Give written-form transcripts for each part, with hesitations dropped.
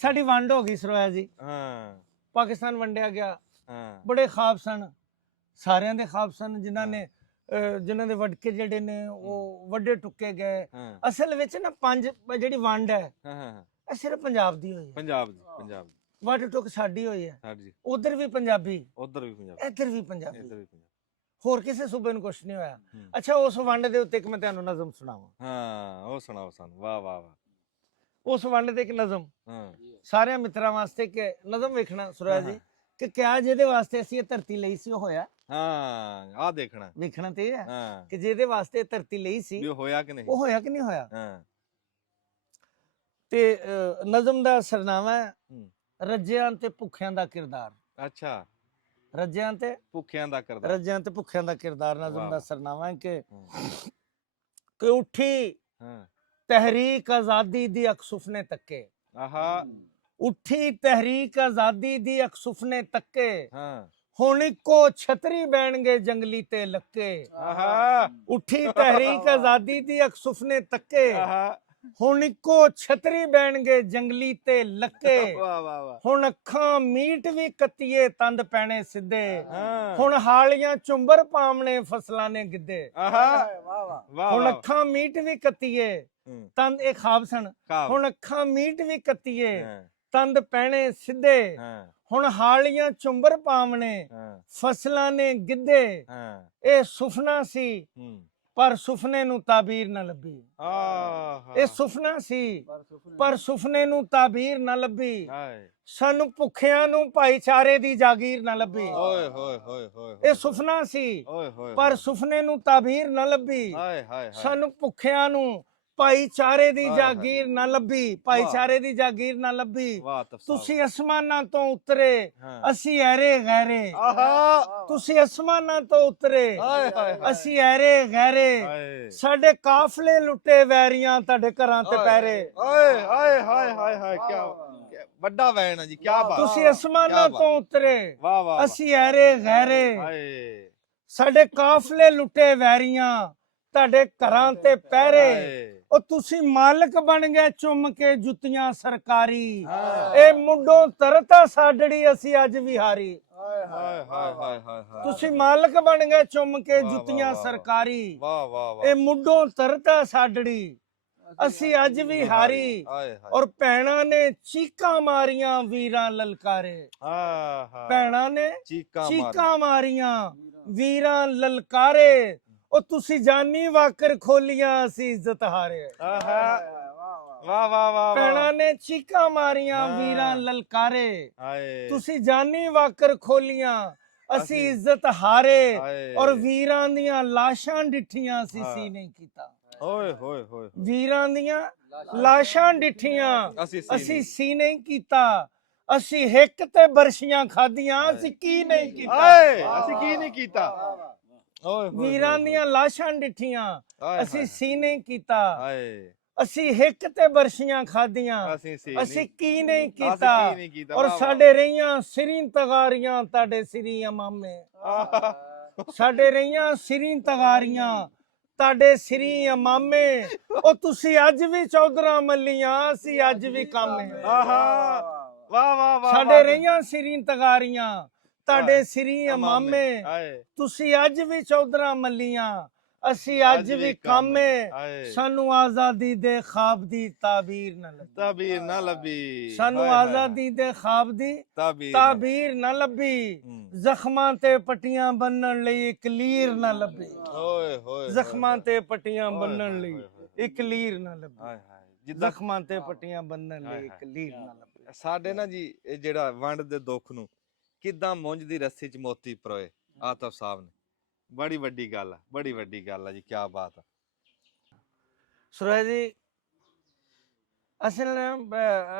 ਸਾਡੀ ਵੰਡ ਹੋ ਗਈ ਸਰੋਇਆ ਜੀ। ਹਾਂ ਪਾਕਿਸਤਾਨ ਵੰਡਿਆ ਗਿਆ। ਹਾਂ ਬੜੇ ਖਾਬ ਸਨ, ਸਾਰਿਆਂ ਦੇ ਖਾਬ ਸਨ, ਜਿਨ੍ਹਾਂ ਦੇ ਵਡਕੇ ਜਿਹੜੇ ਨੇ ਉਹ ਵੱਡੇ ਟੁੱਕੇ ਗਏ। ਹਾਂ ਅਸਲ ਵਿੱਚ ਨਾ ਪੰਜ ਜਿਹੜੀ ਵੰਡ ਹੈ ਹਾਂ ਹਾਂ ਇਹ ਸਿਰਫ ਪੰਜਾਬ ਦੀ ਹੋਈ ਹੈ। ਪੰਜਾਬ ਦੀ ਵੱਡ ਟੁੱਕ ਸਾਡੀ ਹੋਈ ਹੈ। ਸਾਡੀ ਉਧਰ ਵੀ ਪੰਜਾਬੀ, ਉਧਰ ਵੀ ਪੰਜਾਬ, ਇੱਧਰ ਵੀ ਪੰਜਾਬੀ, ਇੱਧਰ ਵੀ ਪੰਜਾਬ। ਹੋਰ ਕਿਸੇ ਸੂਬੇ ਨੂੰ ਕੁਛ ਨਹੀਂ ਹੋਇਆ। ਹੂੰ। ਅੱਛਾ, ਉਸ ਵੰਡ ਦੇ ਉੱਤੇ ਇੱਕ ਮੈਂ ਤੁਹਾਨੂੰ ਨਜ਼ਮ ਸੁਣਾਵਾਂ। ਹਾਂ ਉਹ ਸੁਣਾਓ ਸਾਨੂੰ। ਵਾਹ ਵਾਹ ਵਾਹ। ਉਸ ਵੰਡ ਤੇ ਇੱਕ ਨਜ਼ਮ ਹਾਂ ਸਾਰਿਆਂ ਮਿੱਤਰਾਂ ਵਾਸਤੇ, ਕਿ ਨਜ਼ਮ ਵੇਖਣਾ ਸੁਰਿਆ ਜੀ ਕਿ ਕਿਆ ਜਿਹਦੇ ਵਾਸਤੇ ਅਸੀਂ ਇਹ ਧਰਤੀ ਲਈ ਸੀ ਉਹ ਹੋਇਆ। ਹਾਂ ਆ ਦੇਖਣਾ ਵੇਖਣਾ ਤੇ ਇਹ ਹੈ ਹਾਂ ਕਿ ਜਿਹਦੇ ਵਾਸਤੇ ਇਹ ਧਰਤੀ ਲਈ ਸੀ ਵੀ ਉਹ ਹੋਇਆ ਕਿ ਨਹੀਂ। ਉਹ ਹੋਇਆ ਕਿ ਨਹੀਂ ਹੋਇਆ। ਹਾਂ ਤੇ ਨਜ਼ਮ ਦਾ ਸਰਨਾਮਾ ਹੈ ਹੂੰ। ਰੱਜਿਆਂ ਤੇ ਭੁੱਖਿਆਂ ਦਾ ਕਿਰਦਾਰ। ਅੱਛਾ, ਰੱਜਿਆਂ ਤੇ ਭੁੱਖਿਆਂ ਦਾ ਕਰਦਾ। ਰੱਜਿਆਂ ਤੇ ਭੁੱਖਿਆਂ ਦਾ ਕਿਰਦਾਰ ਨਜ਼ਮ ਵਾਹ ਦਾ ਵਾਹ। ਸਰਨਾਮਾ ਹੈ ਹਾਂ ਕਿ ਉੱਠੀ ਹਾਂ ਤਹਿਰੀਕ ਆਜ਼ਾਦੀ ਦੀ ਅੱਖ ਸੁਪਨੇ ਤੱਕੇ। ਆਹਾ ਉੱਠੀ ਤਹਿਰੀਕ ਆਜ਼ਾਦੀ ਦੀ ਅੱਖ ਸੁਪਨੇ ਤੱਕੇ। ਹਾਂ ਹੁਣ ਇੱਕੋ ਛਤਰੀ ਬਹਿਣਗੇ ਜੰਗਲੀ ਤੇ ਲੱਕੇ। ਆਹਾ ਉੱਠੀ ਤਹਿਰੀਕ ਆਜ਼ਾਦੀ ਦੀ ਅੱਖ ਸੁਪਨੇ ਤੱਕੇ। ਆਹਾ ਹੁਣ ਇੱਕੋ ਛਤਰੀ ਬਹਿਣਗੇ ਜੰਗਲੀ ਤੇ ਲੱਕੇ। ਵਾਹ ਵਾਹ ਵਾਹ। ਹੁਣ ਅੱਖਾਂ ਮੀਟ ਵੀ ਕੱਤੀਏ ਤੰਦ ਪੈਣੇ ਸਿੱਧੇ। ਹਾਂ ਹੁਣ ਹਾਲੀਆਂ ਚੁੰਬਰ ਪਾਵਣੇ ਫਸਲਾਂ ਨੇ ਗਿੱਧੇ। ਆਹਾ ਵਾਹ ਹੁਣ ਵਾਹ। ਅੱਖਾਂ ਮੀਟ ਵੀ ਕੱਤੀਏ ਹੂੰ। ਤੰਦ, ਇਹ ਖਾਬ ਸਨ। ਕਾਬ। ਹੁਣ ਅੱਖਾਂ ਮੀਟ ਵੀ ਕੱਤੀਏ ਹਾਂ ਤੰਦ ਪੈਣੇ ਸਿੱਧੇ। ਹਾਂ ਹੁਣ ਹਾਲੀਆਂ ਚੁੰਬਰ ਪਾਵਣੇ ਹਾਂ ਫਸਲਾਂ ਨੇ ਗਿੱਧੇ। ਹਾਂ ਇਹ ਸੁਪਨਾ ਸੀ ਹੂੰ। ਪਰ ਸੁਪਨੇ ਨੂੰ ਤਾਬੀਰ ਨਾ ਲੱਭੀ। ਆਹਾ ਇਹ ਸੁਪਨਾ ਸੀ ਪਰ ਸੁਪਨੇ ਨੂੰ ਤਾਬੀਰ ਨਾ ਲੱਭੀ। ਹਾਏ ਸਾਨੂੰ ਭੁੱਖਿਆਂ ਨੂੰ ਭਾਈਚਾਰੇ ਦੀ ਜਾਗੀਰ ਨਾ ਲੱਭੀ। ਓਏ ਹੋਏ ਹੋਏ ਹੋਏ ਇਹ ਸੁਪਨਾ ਸੀ ਓਏ ਹੋਏ ਪਰ ਸੁਪਨੇ ਨੂੰ ਤਾਬੀਰ ਨਾ ਲੱਭੀ। ਹਾਏ ਹਾਏ ਹਾਏ। ਸਾਨੂੰ ਭੁੱਖਿਆਂ ਨੂੰ ਭਾਈਚਾਰੇ ਦੀ ਹਾਏ ਜਾਗੀਰ ਨਾ ਲੱਭੀ। ਭਾਈਚਾਰੇ ਦੀ ਜਾਗੀਰ ਨਾ ਲੱਭੀ। ਵਾਹ ਤਫਸਾਰ। ਤੁਸੀਂ ਅਸਮਾਨਾਂ ਤੋਂ ਉਤਰੇ ਹਾਂ। ਅਸੀਂ ਐਰੇ ਗਹਿਰੇ। ਆਹਾ ਤੁਸੀਂ ਅਸਮਾਨਾਂ ਤੋਂ ਉਤਰੇ ਹਾਏ ਹਾਏ ਹਾਏ। ਅਸੀਂ ਐਰੇ ਗਹਿਰੇ। ਹਾਏ ਸਾਡੇ ਕਾਫਲੇ ਲੁੱਟੇ ਵੈਰੀਆਂ ਤੁਹਾਡੇ ਘਰਾਂ ਤੇ ਪਹਿਰੇ। ਓਏ ਹਾਏ ਹਾਏ ਹਾਏ ਹਾਏ। ਕੀ ਵੱਡਾ ਵੈਣ ਹੈ ਜੀ, ਕੀ ਬਾਤ। ਤੁਸੀਂ ਅਸਮਾਨਾਂ ਤੋਂ ਉਤਰੇ ਵਾਹ ਵਾਹ। ਅਸੀਂ ਐਰੇ ਗਹਿਰੇ। ਹਾਏ ਸਾਡੇ ਕਾਫਲੇ ਲੁੱਟੇ ਵੈਰੀਆਂ ਤੁਹਾਡੇ ਘਰਾਂ ਤੇ ਪਹਿਰੇ। ਹਾਏ। ਉਹ ਤੁਸੀਂ ਮਾਲਕ ਬਣ ਗਏ ਚੁੰਮ ਕੇ ਜੁੱਤੀਆਂ ਸਰਕਾਰੀ। ਹਾਂ। ਇਹ ਮੁੱਢੋਂ ਤਰਤਾ ਸਾਡੜੀ ਅਸੀਂ ਅੱਜ ਵੀ ਹਾਰੀ। ਹਾਏ ਹਾਏ ਹਾਏ ਹਾਏ ਹਾਏ। ਤੁਸੀਂ ਮਾਲਕ ਬਣ ਗਏ ਚੁੰਮ ਕੇ ਵਾਹ, ਜੁੱਤੀਆਂ ਵਾਹ, ਸਰਕਾਰੀ। ਵਾਹ ਵਾਹ ਵਾਹ। ਇਹ ਮੁੱਢੋਂ ਤਰਤਾ ਸਾਡੜੀ ਅਸੀਂ ਅੱਜ ਵੀ ਹਾਰੀ। ਹਾਏ ਹਾਏ। ਔਰ ਭੈਣਾਂ ਨੇ ਚੀਕਾਂ ਮਾਰੀਆਂ ਵੀਰਾਂ ਲਲਕਾਰੇ। ਆਹਾ ਭੈਣਾਂ ਨੇ ਚੀਕਾਂ ਚੀਕਾਂ ਮਾਰੀਆਂ ਵੀਰਾਂ ਲਲਕਾਰੇ। ਉਹ ਤੁਸੀਂ ਜਾਨੀ ਵਾਕਰ ਖੋਲੀਆਂ ਅਸੀਂ ਇੱਜ਼ਤ ਹਾਰੇ। ਆਹਾ ਵਾਹ ਵਾਹ ਵਾਹ। ਭੈਣਾਂ ਨੇ ਚੀਕਾਂ ਮਾਰੀਆਂ ਵੀਰਾਂ ਲਲਕਾਰੇ। ਹਾਏ ਤੁਸੀਂ ਜਾਨੀ ਵਾਕਰ ਖੋਲੀਆਂ ਅਸੀਂ ਇੱਜ਼ਤ ਹਾਰੇ। ਹਾਏ। ਔਰ ਵੀਰਾਂ ਦੀਆਂ ਲਾਸ਼ਾਂ ਡਿੱਠੀਆਂ ਅਸੀਂ ਸੀ ਨਹੀਂ ਕੀਤਾ। ਓਏ ਹੋਏ ਹੋਏ। ਵੀਰਾਂ ਦੀਆਂ ਲਾਸ਼ਾਂ ਡਿੱਠੀਆਂ ਅਸੀਂ ਸੀ ਨਹੀਂ ਕੀਤਾ। ਅਸੀਂ ਹਿੱਕ ਤੇ ਬਰਸ਼ੀਆਂ ਖਾਧੀਆਂ ਅਸੀਂ ਕੀ ਨਹੀਂ ਕੀਤਾ। ਹਾਏ ਅਸੀਂ ਕੀ ਨਹੀਂ ਕੀਤਾ। ਓਏ ਹੋਏ। ਵੀਰਾਂ ਦੀਆਂ ਲਾਸ਼ਾਂ ਡਿੱਠੀਆਂ ਹਾਏ ਅਸੀਂ ਸੀ ਨਹੀਂ ਕੀਤਾ। ਹਾਏ ਅਸੀਂ ਹਿੱਕ ਤੇ ਬਰਸ਼ੀਆਂ ਖਾਧੀਆਂ ਅਸੀਂ ਕੀ ਨਹੀਂ ਕੀਤਾ। ਔਰ ਸਾਡੇ ਰਹੀਆਂ ਸਿਰੀਂ ਤਗਾਰੀਆਂ ਤੁਹਾਡੇ ਸਿਰੀ ਅਮਾਮੇ। ਸਾਡੇ ਰਹੀਆਂ ਸਿਰੀਂ ਤਗਾਰੀਆਂ ਤੁਹਾਡੇ ਸਿਰੀ ਅਮਾਮੇ। ਉਹ ਤੁਸੀਂ ਅੱਜ ਵੀ ਚੌਧਰਾਂ ਮੱਲੀਆਂ ਅਸੀਂ ਅੱਜ ਵੀ ਕਾਮੇ। ਆਹਾ ਵਾਹ ਵਾਹ ਵਾਹ। ਸਾਡੇ ਰਹੀਆਂ ਸਿਰੀਂ ਤਗਾਰੀਆਂ ਤੁਹਾਡੇ ਸਿਰੀ ਅਮਾਮੇ। ਹਾਏ ਤੁਸੀਂ ਅੱਜ ਵੀ ਚੌਧਰਾਂ ਮੱਲੀਆਂ ਅਸੀਂ ਅੱਜ ਵੀ ਕਾਮੇ। ਹਾਏ। ਸਾਨੂੰ ਆਜ਼ਾਦੀ ਦੇ ਖਾਬ ਦੀ ਤਾਬੀਰ ਨਾ ਲੱਭੀ। ਤਾਬੀਰ ਨਾ ਲੱਭੀ। ਸਾਨੂੰ ਆਜ਼ਾਦੀ ਦੇ ਖਾਬ ਦੀ ਤਾਬੀਰ ਨਾ ਲੱਭੀ। ਜ਼ਖਮਾਂ ਤੇ ਪੱਟੀਆਂ ਬੰਨਣ ਲਈ ਇੱਕ ਲੀਰ ਨਾ ਲੱਭੀ। ਓਏ ਹੋਏ। ਜ਼ਖਮਾਂ ਤੇ ਪੱਟੀਆਂ ਬੰਨਣ ਲਈ ਇੱਕ ਲੀਰ ਨਾ ਲੱਭੀ। ਹਾਏ ਹਾਏ। ਜਿੱਦਾਂ ਜ਼ਖਮਾਂ ਤੇ ਪੱਟੀਆਂ ਬੰਨਣ ਲਈ ਇੱਕ ਲੀਰ ਨਾ ਲੱਭੀ। ਸਾਡੇ ਨਾ ਜੀ ਇਹ ਜਿਹੜਾ ਵੰਡ ਦੇ ਦੁੱਖ ਨੂੰ ਕਿੱਦਾਂ ਮੁੰਜ ਦੀ ਰੱਸੀ ਚ ਮੋਤੀ ਪਰੋਏ ਆਤਫ ਸਾਹਿਬ ਨੇ। ਬੜੀ ਵੱਡੀ ਗੱਲ ਆ, ਬੜੀ ਵੱਡੀ ਗੱਲ ਆ ਜੀ, ਕੀ ਬਾਤ ਆ। ਸੁਰੇਸ਼ ਜੀ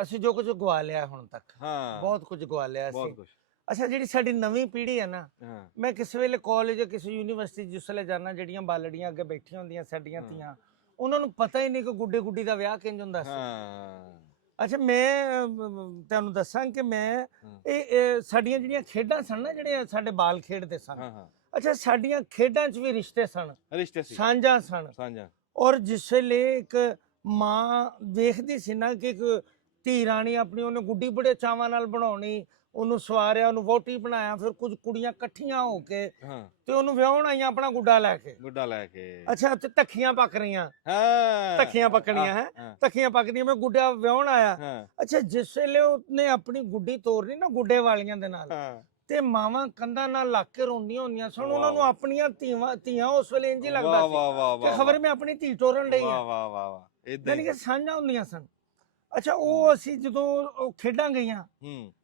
ਅਸੀਂ ਜੋ ਕੁਝ ਗਵਾ ਲਿਆ ਹੁਣ ਤੱਕ, ਹਾਂ ਬਹੁਤ ਕੁਝ ਗਵਾ ਲਿਆ ਬਹੁਤ ਅਸੀਂ। ਕੁਝ। ਅੱਛਾ, ਜਿਹੜੀ ਸਾਡੀ ਨਵੀਂ ਪੀੜ੍ਹੀ ਹੈ ਨਾ, ਹਾਂ ਮੈਂ ਕਿਸੇ ਵੇਲੇ ਕਾਲਜ ਕਿਸੇ ਯੂਨੀਵਰਸਿਟੀ ਜਿਸ ਵੇਲੇ ਜਾਣਾ, ਜਿਹੜੀਆਂ ਬਾਲੜੀਆਂ ਅੱਗੇ ਬੈਠੀਆਂ ਹੁੰਦੀਆਂ ਸਾਡੀਆਂ ਧੀਆਂ, ਉਹਨਾਂ ਨੂੰ ਪਤਾ ਹੀ ਨਹੀਂ ਕਿ ਗੁੱਡੇ ਗੁੱਡੀ ਦਾ ਵਿਆਹ ਕਿੰਜ ਹੁੰਦਾ ਸੀ। ਹਾਂ ਅੱਛਾ, ਮੈਂ ਤੁਹਾਨੂੰ ਦੱਸਾਂ ਕਿ ਮੈਂ ਇਹ ਸਾਡੀਆਂ ਜਿਹੜੀਆਂ ਖੇਡਾਂ ਸਨ ਨਾ, ਜਿਹੜੇ ਸਾਡੇ ਬਾਲ ਖੇਡਦੇ ਸਨ, ਹਾਂ ਅੱਛਾ ਸਾਡੀਆਂ ਖੇਡਾਂ 'ਚ ਵੀ ਰਿਸ਼ਤੇ ਸਨ, ਰਿਸ਼ਤੇ ਸੀ, ਸਾਂਝਾਂ ਸਨ। ਸਾਂਝਾ। ਔਰ ਜਿਸ ਵੇਲੇ ਇੱਕ ਮਾਂ ਵੇਖਦੀ ਸੀ ਨਾ ਕਿ ਇੱਕ ਧੀ ਰਾਣੀ ਆਪਣੀ ਉਹਨੇ ਗੁੱਡੀ ਬੜੇ ਚਾਵਾਂ ਨਾਲ ਬਣਾਉਣੀ, ਉਹਨੂੰ ਸਵਾਰਿਆ, ਉਹਨੂੰ ਵਹੁਟੀ ਬਣਾਇਆ, ਫਿਰ ਕੁਝ ਕੁੜੀਆਂ ਇਕੱਠੀਆਂ ਹੋ ਕੇ ਤੇ ਉਹਨੂੰ ਵਿਆਹਣ ਆਈਆਂ ਆਪਣਾ ਗੁੱਡਾ ਲੈ ਕੇ। ਅੱਛਾ, ਤੇ ਤੱਖੀਆਂ ਪੱਕ ਰਹੀਆਂ, ਤੱਖੀਆਂ ਪੱਕਣੀਆਂ ਹੈ, ਤੱਖੀਆਂ ਪੱਕਦੀਆਂ, ਮੈਂ ਗੁੱਡਾ ਵਿਆਹਣ ਆਇਆ। ਅੱਛਾ, ਜਿਸ ਵੇਲੇ ਉਹਨੇ ਆਪਣੀ ਗੁੱਡੀ ਤੋਰਨੀ ਨਾ ਗੁੱਡੇ ਵਾਲੀਆਂ ਦੇ ਨਾਲ, ਤੇ ਮਾਵਾਂ ਕੰਧਾਂ ਨਾਲ ਲੱਗ ਕੇ ਰੋਂਦੀਆਂ ਹੁੰਦੀਆਂ ਸਨ। ਉਹਨਾਂ ਨੂੰ ਆਪਣੀਆਂ ਧੀਆਂ ਉਸ ਵੇਲੇ ਇੰਝ ਹੀ ਲੱਗਦਾ ਸੀ ਕਿ ਖਬਰ ਮੈਂ ਆਪਣੀ ਧੀ ਤੋਰਨ ਲਈ ਆ, ਯਾਨੀ ਕਿ ਸਾਂਝਾਂ ਹੁੰਦੀਆਂ ਸਨ। ਅੱਛਾ, ਉਹ ਅਸੀਂ ਜਦੋਂ ਖੇਡਾਂ ਗਈਆਂ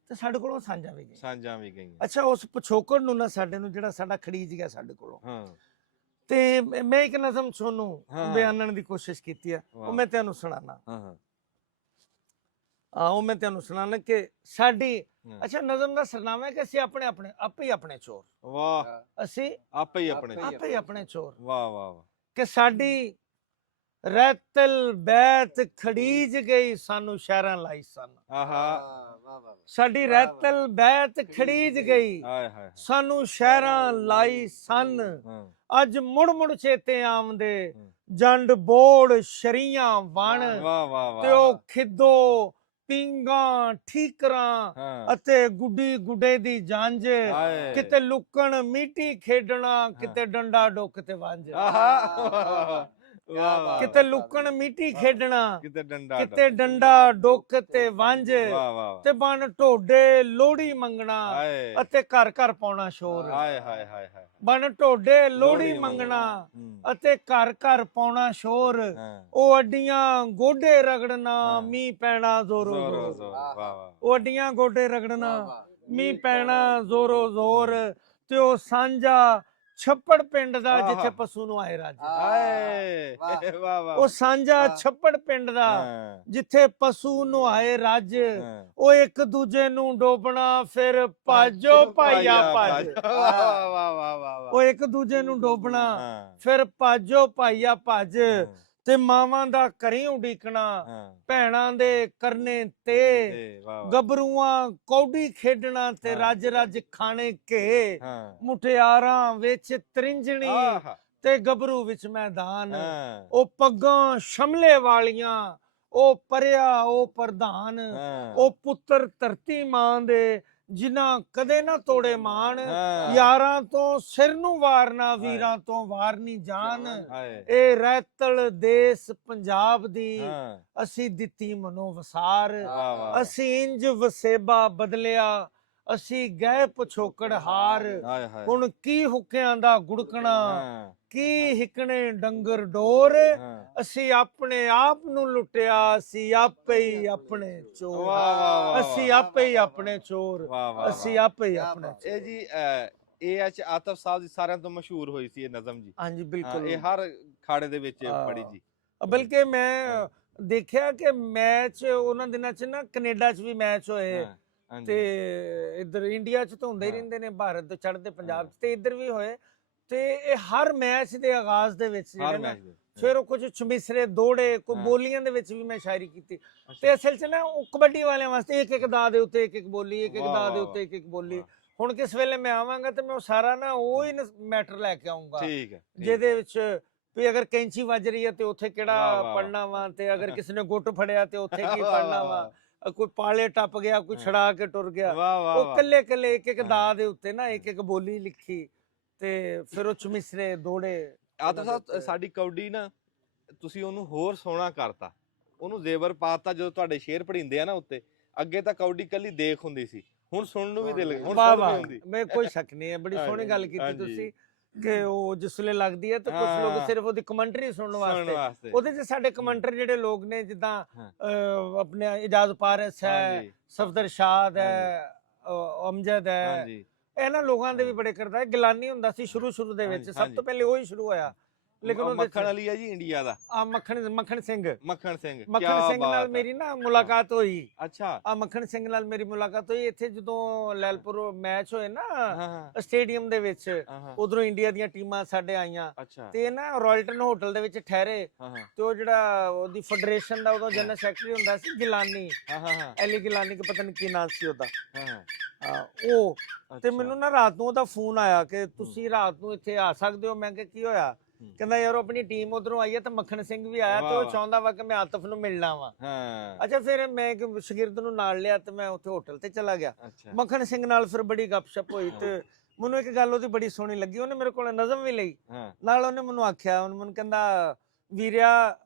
ਤੇ ਸਾਡੇ ਕੋਲੋਂ ਸਾਂਝਾਂ ਵੀ ਗਈਆਂ। ਅੱਛਾ, ਉਸ ਪਿਛੋਕੜ ਨੂੰ ਨਾ ਸਾਡੇ ਨੂੰ ਜਿਹੜਾ ਸਾਡਾ ਖੜੀਜ ਗਿਆ ਸਾਡੇ ਕੋਲੋਂ, ਤੇ ਮੈਂ ਇੱਕ ਨਜ਼ਮ ਤੁਹਾਨੂੰ ਬਿਆਨਣ ਦੀ ਕੋਸ਼ਿਸ਼ ਕੀਤੀ ਹੈ, ਉਹ ਮੈਂ ਤੁਹਾਨੂੰ ਸੁਣਾਣਾ। ਉਹ ਮੈਂ ਤੁਹਾਨੂੰ ਸੁਣਾਣਾ ਕਿ ਸਾਡੀ, ਅੱਛਾ, ਨਜ਼ਮ ਦਾ ਸਰਨਾਮਾ ਹੈ ਕਿ ਅਸੀਂ ਆਪੇ ਹੀ ਆਪਣੇ ਚੋਰ। ਵਾਹ, ਅਸੀਂ ਆਪੇ ਹੀ ਆਪਣੇ ਚੋਰ। ਵਾਹ ਵਾਹ ਵਾਹ। ਕਿ ਸਾਡੀ ਰੈਤਲ ਬੈਤ ਖੜੀਜ ਗਈ, ਸਾਨੂੰ ਸ਼ਹਿਰਾਂ ਲਾਈ ਸਨ। ਸਾਡੀ ਰੈਤਲ ਬੈਤ ਖੜੀਜ ਗਈ, ਸਾਨੂੰ ਸ਼ਹਿਰਾਂ ਲਾਈ ਸਨ। ਅੱਜ ਮੁੜ ਮੁੜ ਚੇਤੇ ਆਉਂਦੇ, ਜੰਡ ਬੋੜ ਸ਼ਰੀਆਂ ਵਣ, ਤੇ ਉਹ ਖਿੱਦੋ ਪੀਂਗਾ ਠੀਕਰਾਂ ਅਤੇ ਗੁੱਡੀ ਗੁੱਡੇ ਦੀ ਜੰਝ। ਕਿਤੇ ਲੁਕਣ ਮੀਟੀ ਖੇਡਣਾ, ਕਿਤੇ ਡੰਡਾ ਡੁੱਕ ਤੇ ਵੰਝ। ਕਿਤੇ ਲੁਕਣ ਮੀਟੀ ਖੇਡਣਾ, ਕਿਤੇ ਡੰਡਾ ਡੁੱਕ ਤੇ ਵੰਝ, ਤੇ ਬਣ ਢੋਡੇ ਲੋਹੜੀ ਮੰਗਣਾ ਅਤੇ ਘਰ ਘਰ ਪਾਉਣਾ ਸ਼ੋਰ। ਬਣ ਢੋਡੇ ਲੋਹੜੀ ਮੰਗਣਾ ਅਤੇ ਘਰ ਘਰ ਪਾਉਣਾ ਸ਼ੋਰ। ਉਹ ਅੱਡੀਆਂ ਗੋਡੇ ਰਗੜਨਾ, ਮੀਂਹ ਪੈਣਾ ਜ਼ੋਰੋ ਜ਼ੋਰ। ਉਹ ਅੱਡੀਆਂ ਗੋਡੇ ਰਗੜਨਾ, ਮੀਂਹ ਪੈਣਾ ਜ਼ੋਰੋ ਜ਼ੋਰ। ਤੇ ਉਹ ਸਾਂਝਾ ਛੱਪੜ ਪਿੰਡ ਦਾ ਜਿੱਥੇ ਪਸ਼ੂ ਨੂੰ ਆਏ ਰਾਜ। ਉਹ ਸਾਂਝਾ ਛੱਪੜ ਪਿੰਡ ਦਾ ਜਿੱਥੇ ਪਸ਼ੂ ਨੂੰ ਆਏ ਰੱਜ। ਉਹ ਇੱਕ ਦੂਜੇ ਨੂੰ ਡੋਬਣਾ, ਫਿਰ ਭਾਜੋ ਭਾਈਆ ਭੱਜ। ਉਹ ਇੱਕ ਦੂਜੇ ਨੂੰ ਡੋਬਣਾ, ਫਿਰ ਭਾਜੋ ਭਾਈਆ ਭੱਜ। ਤੇ ਮਾਵਾਂ ਦਾ ਘਰੀ ਉਡੀਕਣਾ, ਭੈਣਾਂ ਦੇ ਕਰਨੇ ਤੇ, ਗੱਭਰੂਆਂ ਕੌਡੀ ਖੇਡਣਾ ਤੇ ਰੱਜ ਰੱਜ ਖਾਣੇ ਘੇ। ਮੁਟਿਆਰਾਂ ਵਿੱਚ ਤ੍ਰਿੰਜਣੀ ਤੇ ਗੱਭਰੂ ਵਿੱਚ ਮੈਦਾਨ। ਉਹ ਪੱਗਾਂ ਸ਼ਮਲੇ ਵਾਲੀਆਂ, ਉਹ ਪਰਿਆ ਉਹ ਪ੍ਰਧਾਨ। ਉਹ ਪੁੱਤਰ ਧਰਤੀ ਮਾਂ ਦੇ, ਜਿਨ੍ਹਾਂ ਕਦੇ ਨਾ ਤੋੜੇ ਮਾਣ। ਯਾਰਾਂ ਤੋਂ ਸਿਰ ਨੂੰ ਵਾਰਨਾ, ਵੀਰਾਂ ਤੋਂ ਵਾਰਨੀ ਜਾਨ। ਇਹ ਰੈਤਲ ਦੇਸ ਪੰਜਾਬ ਦੀ, ਅਸੀਂ ਦਿੱਤੀ ਮਨੋ ਵਸਾਰ। ਅਸੀਂ ਇੰਜ ਵਸੇਬਾ ਬਦਲਿਆ, ਅਸੀਂ ਗਏ ਪਿਛੋਕੜ ਹਾਰ। ਹੁਣ ਕੀ ਹੁੱਕਿਆਂ ਦਾ ਗੁੜਕਣਾ, ਕੀ ਹਿਕਣੇ ਡੰਗਰ ਡੋਰ। ਅਸੀਂ ਆਪਣੇ ਆਪ ਨੂੰ ਲੁੱਟਿਆ, ਅਸੀਂ ਆਪੇ ਹੀ ਆਪਣੇ ਚੋਰ। ਅਸੀਂ ਆਪੇ ਹੀ ਆਪਣੇ ਚੋਰ, ਅਸੀਂ ਆਪੇ ਹੀ ਆਪਣੇ ਚੋਰ। ਇਹ ਜੀ ਇਹ ਆਤਫ ਸਾਹਿਬ ਦੀ ਸਾਰਿਆਂ ਤੋਂ ਮਸ਼ਹੂਰ ਹੋਈ ਸੀ ਇਹ ਨਜ਼ਮ ਜੀ। ਹਾਂਜੀ ਬਿਲਕੁਲ, ਇਹ ਹਰ ਖਾੜੇ ਦੇ ਵਿੱਚ ਪੜੀ ਜੀ। ਬਲਕਿ ਮੈਂ ਦੇਖਿਆ ਕਿ ਮੈਚ ਉਹਨਾਂ ਦਿਨਾਂ ਚ ਨਾ ਕੈਨੇਡਾ ਚ ਵੀ ਮੈਚ ਹੋਏ, ਤੇ ਇੱਧਰ ਇੰਡੀਆ ਚ ਤਾਂ ਹੁੰਦੇ ਹੀ ਰਹਿੰਦੇ ਨੇ, ਭਾਰਤ ਤੋਂ ਚੜ੍ਹਦੇ ਪੰਜਾਬ ਚ, ਤੇ ਇੱਧਰ ਵੀ ਹੋਏ। ਤੇ ਇਹ ਹਰ ਮੈਚ ਦੇ ਆਗਾਜ਼ ਦੇ ਵਿੱਚ ਫਿਰ ਉਹ ਕੁਝ ਛਮਿਸਰੇ ਦੋੜੇ, ਕੋਈ ਬੋਲੀਆਂ ਦੇ ਵਿੱਚ ਵੀ ਮੈਂ ਸ਼ਾਇਰੀ ਕੀਤੀ। ਤੇ ਅਸਲ ਚ ਨਾ ਉਹ ਕਬੱਡੀ ਵਾਲਿਆਂ ਵਾਸਤੇ ਇੱਕ ਇੱਕ ਦਾ ਦੇ ਉੱਤੇ ਇੱਕ ਇੱਕ ਬੋਲੀ, ਇੱਕ ਇੱਕ ਦਾ ਦੇ ਉੱਤੇ ਇੱਕ ਇੱਕ ਬੋਲੀ। ਹੁਣ ਕਿਸ ਵੇਲੇ ਮੈਂ ਆਵਾਂਗਾ ਤੇ ਮੈਂ ਉਹ ਸਾਰਾ ਨਾ ਉਹ ਹੀ ਮੈਟਰ ਲੈ ਕੇ ਆਉਂਗਾ, ਜਿਹਦੇ ਵਿੱਚ ਵੀ ਅਗਰ ਕੈਂਚੀ ਵੱਜ ਰਹੀ ਹੈ ਤੇ ਉੱਥੇ ਕਿਹੜਾ ਪੜਨਾ ਵਾ, ਤੇ ਅਗਰ ਕਿਸੇ ਨੇ ਗੁੱਟ ਫੜਿਆ ਤੇ ਉੱਥੇ ਕੀ ਪੜਨਾ ਵਾ, ਕੋਈ ਪਾਲੇ ਟੱਪ ਗਿਆ, ਕੋਈ ਛੜਾ ਕੇ ਟੁਰ ਗਿਆ। ਉਹ ਕੱਲੇ ਕੱਲੇ ਇੱਕ ਇੱਕ ਦਾ ਦੇ ਉੱਤੇ ਨਾ ਇੱਕ ਇੱਕ ਬੋਲੀ ਲਿਖੀ, ਤੇ ਫਿਰ ਉਹ ਚਮਿਸਰੇ ਦੋੜੇ। ਆਤਫ ਸਾਹਿਬ, ਸਾਡੀ ਕਬੱਡੀ ਨਾ ਤੁਸੀਂ ਉਹਨੂੰ ਹੋਰ ਸੋਹਣਾ ਕਰਤਾ, ਉਹਨੂੰ ਜ਼ੇਵਰ ਪਾਤਾ। ਜਦੋਂ ਤੁਹਾਡੇ ਸ਼ੇਰ ਪੜ੍ਹਿੰਦੇ ਆ ਨਾ ਉੱਤੇ, ਅੱਗੇ ਤਾਂ ਕਬੱਡੀ ਕੱਲੀ ਦੇਖ ਹੁੰਦੀ ਸੀ, ਹੁਣ ਸੁਣਨ ਨੂੰ ਵੀ ਦਿਲ ਹੁੰਦੀ। ਮੈਂ ਕੋਈ ਸ਼ੱਕ ਨਹੀਂ ਹੈ, ਬੜੀ ਸੋਹਣੀ ਗੱਲ ਕੀਤੀ ਤੁਸੀਂ ਕਿ ਉਹ ਜਿਸ ਵੇਲੇ ਲੱਗਦੀ ਹੈ ਤਾਂ ਕੁਝ ਲੋਕ ਸਿਰਫ ਉਹਦੀ ਕਮੈਂਟਰੀ ਸੁਣਨ ਵਾਸਤੇ, ਉਹਦੇ ਚ ਸਾਡੇ ਕਮੈਂਟਰ ਜਿਹੜੇ ਲੋਕ ਨੇ, ਜਿੱਦਾਂ ਆਪਣੇ ਇਜਾਜ਼ ਪਾਰਸ ਹੈ, ਸਫਦਰ ਸ਼ਾਦ ਹੈ, ਅਮਜਦ ਹੈ, ਇਹਨਾਂ ਲੋਕਾਂ ਦੇ ਵੀ ਬੜੇ ਕਰਦਾ ਹੈ। ਗਿਲਾਨੀ ਹੁੰਦਾ ਸੀ ਸ਼ੁਰੂ ਦੇ ਵਿੱਚ, ਸਭ ਤੋਂ ਪਹਿਲੇ ਉਹੀ ਸ਼ੁਰੂ ਹੋਇਆ। ਲੇਕਿਨ ਮੱਖਣ ਅਲੀ ਹੈ ਜੀ ਇੰਡੀਆ ਦਾ, ਮੱਖਣ ਸਿੰਘ ਨਾਲ ਮੇਰੀ ਨਾ ਮੁਲਾਕਾਤ ਹੋਈ। ਅੱਛਾ, ਮੱਖਣ ਸਿੰਘ ਨਾਲ ਮੇਰੀ ਮੁਲਾਕਾਤ ਹੋਈ ਇੱਥੇ ਜਦੋਂ ਲੈਲਪੁਰ ਮੈਚ ਹੋਏ ਨਾ ਸਟੇਡੀਅਮ ਦੇ ਵਿੱਚ। ਉਧਰੋਂ ਇੰਡੀਆ ਦੀਆਂ ਟੀਮਾਂ ਸਾਡੇ ਆਈਆਂ ਤੇ ਨਾ ਰਾਇਲਟਨ ਹੋਟਲ ਦੇ ਵਿੱਚ ਠਹਿਰੇ। ਤੇ ਉਹ ਜਿਹੜਾ ਉਹਦੀ ਫੈਡਰੇਸ਼ਨ ਦਾ ਉਦੋਂ ਜਨਰਲ ਸੈਕਟਰੀ ਹੁੰਦਾ ਸੀ ਗਿਲਾਨੀ, ਐਲੀ ਗਿਲਾਨੀ, ਪਤਾ ਨਹੀਂ ਕੀ ਨਾਮ ਸੀ ਉਹਦਾ। ਉਹ ਤੇ ਮੈਨੂੰ ਨਾ ਰਾਤ ਨੂੰ ਉਹਦਾ ਫੋਨ ਆਇਆ ਕਿ ਤੁਸੀਂ ਰਾਤ ਨੂੰ ਇੱਥੇ ਆ ਸਕਦੇ ਹੋ। ਮੈਂ ਕਿਹਾ ਕੀ ਹੋਇਆ? ਕਹਿੰਦਾ ਯਾਰ ਆਪਣੀ ਟੀਮ ਉਧਰੋਂ ਆਈ ਹੈ ਤੇ ਮੱਖਣ ਸਿੰਘ ਵੀ ਆਇਆ ਤੇ ਉਹ ਚਾਹੁੰਦਾ ਵਾ ਕਿ ਮੈਂ ਆਤਫ ਨੂੰ ਮਿਲਣਾ ਵਾ। ਅੱਛਾ ਫਿਰ ਮੈਂ ਇੱਕ ਸ਼ਾਗਿਰਦ ਨੂੰ ਨਾਲ ਲਿਆ ਤੇ ਮੈਂ ਉੱਥੇ ਹੋਟਲ ਤੇ ਚਲਾ ਗਿਆ। ਮੱਖਣ ਸਿੰਘ ਨਾਲ ਫਿਰ ਬੜੀ ਗੱਪਸ਼ਪ ਹੋਈ ਤੇ ਮੈਨੂੰ ਇੱਕ ਗੱਲ ਉਹਦੀ ਬੜੀ ਸੋਹਣੀ ਲੱਗੀ। ਉਹਨੇ ਮੇਰੇ ਕੋਲ ਨਜ਼ਮ ਵੀ ਲਈ ਨਾਲ। ਉਹਨੇ ਮੈਨੂੰ ਆਖਿਆ, ਉਹਨੇ ਮੈਨੂੰ ਕਹਿੰਦਾ ਵੀਰਿਆ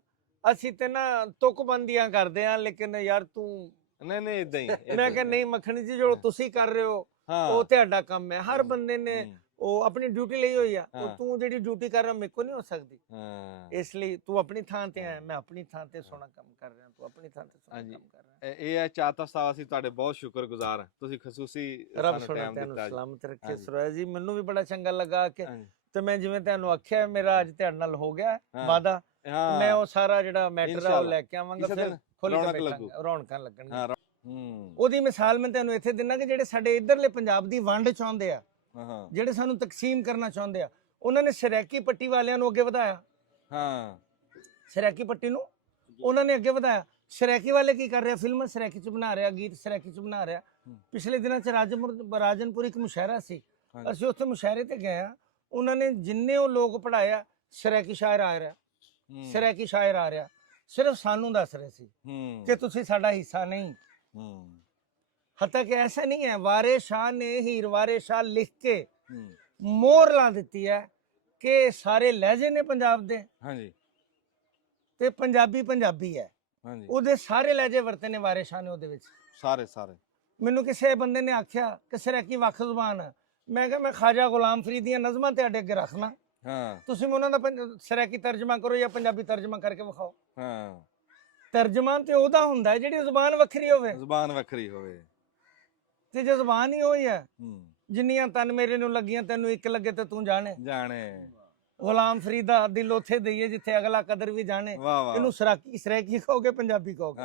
ਅਸੀਂ ਤੇ ਨਾ ਤੁਕਬੰਦੀਆਂ ਕਰਦੇ ਆ ਲੇਕਿਨ ਯਾਰ ਤੂੰ ਨਹੀਂ ਇਦਾਂ ਹੀ। ਮੈਂ ਕਿਹਾ ਨਹੀਂ ਮੱਖਣ ਜੀ ਜੋ ਤੁਸੀਂ ਕਰ ਰਹੇ ਹੋ ਉਹ ਤੁਹਾਡਾ ਕੰਮ ਹੈ। ਹਰ ਬੰਦੇ ਨੇ ਉਹ ਆਪਣੀ ਡਿਊਟੀ ਲਈ ਹੋਈ ਆ। ਤੂੰ ਜਿਹੜੀ ਡਿਊਟੀ ਕਰ ਰਿਹਾ ਮੇਰੇ ਕੋ ਨਹੀਂ ਹੋ ਸਕਦੀ। ਇਸ ਲਈ ਤੂੰ ਆਪਣੀ ਥਾਂ ਤੇ ਆ, ਮੈਂ ਆਪਣੀ ਥਾਂ ਤੇ ਸੋਹਣਾ ਕੰਮ ਕਰ ਰਿਹਾ, ਤੂੰ ਆਪਣੀ ਥਾਂ ਤੇ ਸੋਹਣਾ ਕੰਮ ਕਰ ਰਿਹਾ। ਇਹ ਹੈ ਚਾਤਾ ਸਾਹਿਬ, ਅਸੀਂ ਤੁਹਾਡੇ ਬਹੁਤ ਸ਼ੁਕਰਗੁਜ਼ਾਰ ਹਾਂ। ਤੁਸੀਂ ਖਸੂਸੀ ਰੱਬ ਸੋਹਣਾ ਤੈਨੂੰ ਸਲਾਮਤ ਰੱਖੇ ਸਰੋਇਆ ਜੀ। ਮੈਨੂੰ ਵੀ ਬੜਾ ਚੰਗਾ ਲੱਗਾ ਕਿ ਤੇ ਮੈਂ ਜਿਵੇਂ ਤੁਹਾਨੂੰ ਆਖਿਆ ਮੇਰਾ ਅੱਜ ਤੁਹਾਡੇ ਨਾਲ ਹੋ ਗਿਆ ਵਾਦਾ। ਮੈਂ ਉਹ ਸਾਰਾ ਜਿਹੜਾ ਮੈਟਰ ਆ ਉਹ ਲੈ ਕੇ ਆਵਾਂਗਾ, ਫਿਰ ਖੁੱਲ ਕੇ ਬੈਠਾਂਗੇ, ਰੌਣਕਾਂ ਲੱਗਣਗੀਆਂ। ਉਹਦੀ ਮਿਸਾਲ ਮੈਂ ਤੁਹਾਨੂੰ ਇੱਥੇ ਦਿੰਦਾ ਕਿ ਜਿਹੜੇ ਸਾਡੇ ਇਧਰਲੇ ਪੰਜਾਬ ਦੀ ਵੰਡ ਚਾਹੁੰਦੇ ਆ, ਜਿਹੜੇ ਸਾਨੂੰ ਤਕਸੀਮ ਕਰਨਾ ਚਾਹੁੰਦੇ ਆ, ਉਹਨਾਂ ਨੇ ਸਰੈਕੀ ਪੱਟੀ ਵਾਲਿਆਂ ਨੂੰ ਅੱਗੇ ਵਧਾਇਆ। ਸਰੈਕੀ ਪੱਟੀ ਨੂੰ ਉਹਨਾਂ ਨੇ ਅੱਗੇ ਵਧਾਇਆ। ਸਰੈਕੀ ਵਾਲੇ ਕੀ ਕਰ ਰਹੇ ਆ? ਫਿਲਮਾਂ ਸਰੈਕੀ ਚ ਬਣਾ ਰਿਹਾ, ਗੀਤ ਸਰੈਕੀ ਚ ਬਣਾ ਰਿਹਾ। ਪਿਛਲੇ ਦਿਨਾਂ ਚ ਰਾਜਨਪੁਰ ਇੱਕ ਮੁਸ਼ਾਇਰਾ ਸੀ, ਅਸੀਂ ਉੱਥੇ ਮੁਸ਼ਾਇਰੇ ਤੇ ਗਏ ਆ। ਉਹਨਾਂ ਨੇ ਜਿੰਨੇ ਉਹ ਲੋਕ ਪੜਾਇਆ ਸਰੈਕੀ ਸ਼ਾਇਰ ਆ ਰਿਹਾ, ਸਰੈਕੀ ਸ਼ਾਇਰ ਆ ਰਿਹਾ। ਸਿਰਫ ਸਾਨੂੰ ਦੱਸ ਰਹੇ ਸੀ ਕਿ ਤੁਸੀਂ ਸਾਡਾ ਹਿੱਸਾ ਨਹੀਂ। ਹੱਤਾ ਕਿ ਐਸਾ ਨਹੀਂ ਹੈ। ਵਾਰੇ ਸ਼ਾਹ ਨੇ ਹੀਰ ਵਾਰੇ ਸ਼ਾਹ ਲਿਖ ਕੇ ਮੋਹਰ ਲਾ ਦਿੱਤੀ ਹੈ ਕਿ ਸਾਰੇ ਲਹਿਜੇ ਨੇ ਪੰਜਾਬ ਦੇ ਤੇ ਪੰਜਾਬੀ ਪੰਜਾਬੀ ਹੈ। ਉਹਦੇ ਸਾਰੇ ਲਹਿਜੇ ਵਰਤੇ ਨੇ ਵਾਰੇ ਸ਼ਾਹ ਨੇ ਉਹਦੇ ਵਿੱਚ ਸਾਰੇ। ਮੈਨੂੰ ਕਿਸੇ ਬੰਦੇ ਨੇ ਆਖਿਆ ਕਿ ਸਰੈਕੀ ਵੱਖ ਜ਼ੁਬਾਨ ਹੈ। ਮੈਂ ਕਿਹਾ ਮੈਂ ਖਾਜਾ ਗੁਲਾਮ ਫਰੀਦ ਦੀਆਂ ਨਜ਼ਮਾਂ ਤੁਹਾਡੇ ਅੱਗੇ ਰੱਖਣਾ, ਤੁਸੀਂ ਉਹਨਾਂ ਦਾ ਸਰੈਕੀ ਤਰਜਮਾ ਕਰੋ ਜਾਂ ਪੰਜਾਬੀ ਤਰਜਮਾ ਕਰਕੇ ਵਿਖਾਓ। ਤਰਜਮਾ ਤੇ ਉਹਦਾ ਹੁੰਦਾ ਹੈ ਜਿਹੜੀ ਜ਼ੁਬਾਨ ਵੱਖਰੀ ਹੋਵੇ। ਤੇ ਜੇ ਜ਼ੁਬਾਨ ਹੀ ਹੋਈ ਹੈ, ਜਿੰਨੀਆਂ ਤਨ ਮੇਰੇ ਨੂੰ ਲੱਗੀਆਂ ਤੈਨੂੰ ਇੱਕ ਲੱਗੇ ਤੇ ਤੂੰ ਜਾਣੇ। ਗੁਲਾਮ ਫਰੀਦ ਦਾ ਦਿਲ ਉੱਥੇ ਦਈਏ ਜਿੱਥੇ ਅਗਲਾ ਕਦਰ ਵੀ ਜਾਣੇ। ਇਹਨੂੰ ਸਰੈਕੀ ਕਹੋਗੇ, ਪੰਜਾਬੀ ਕਹੋਗੇ।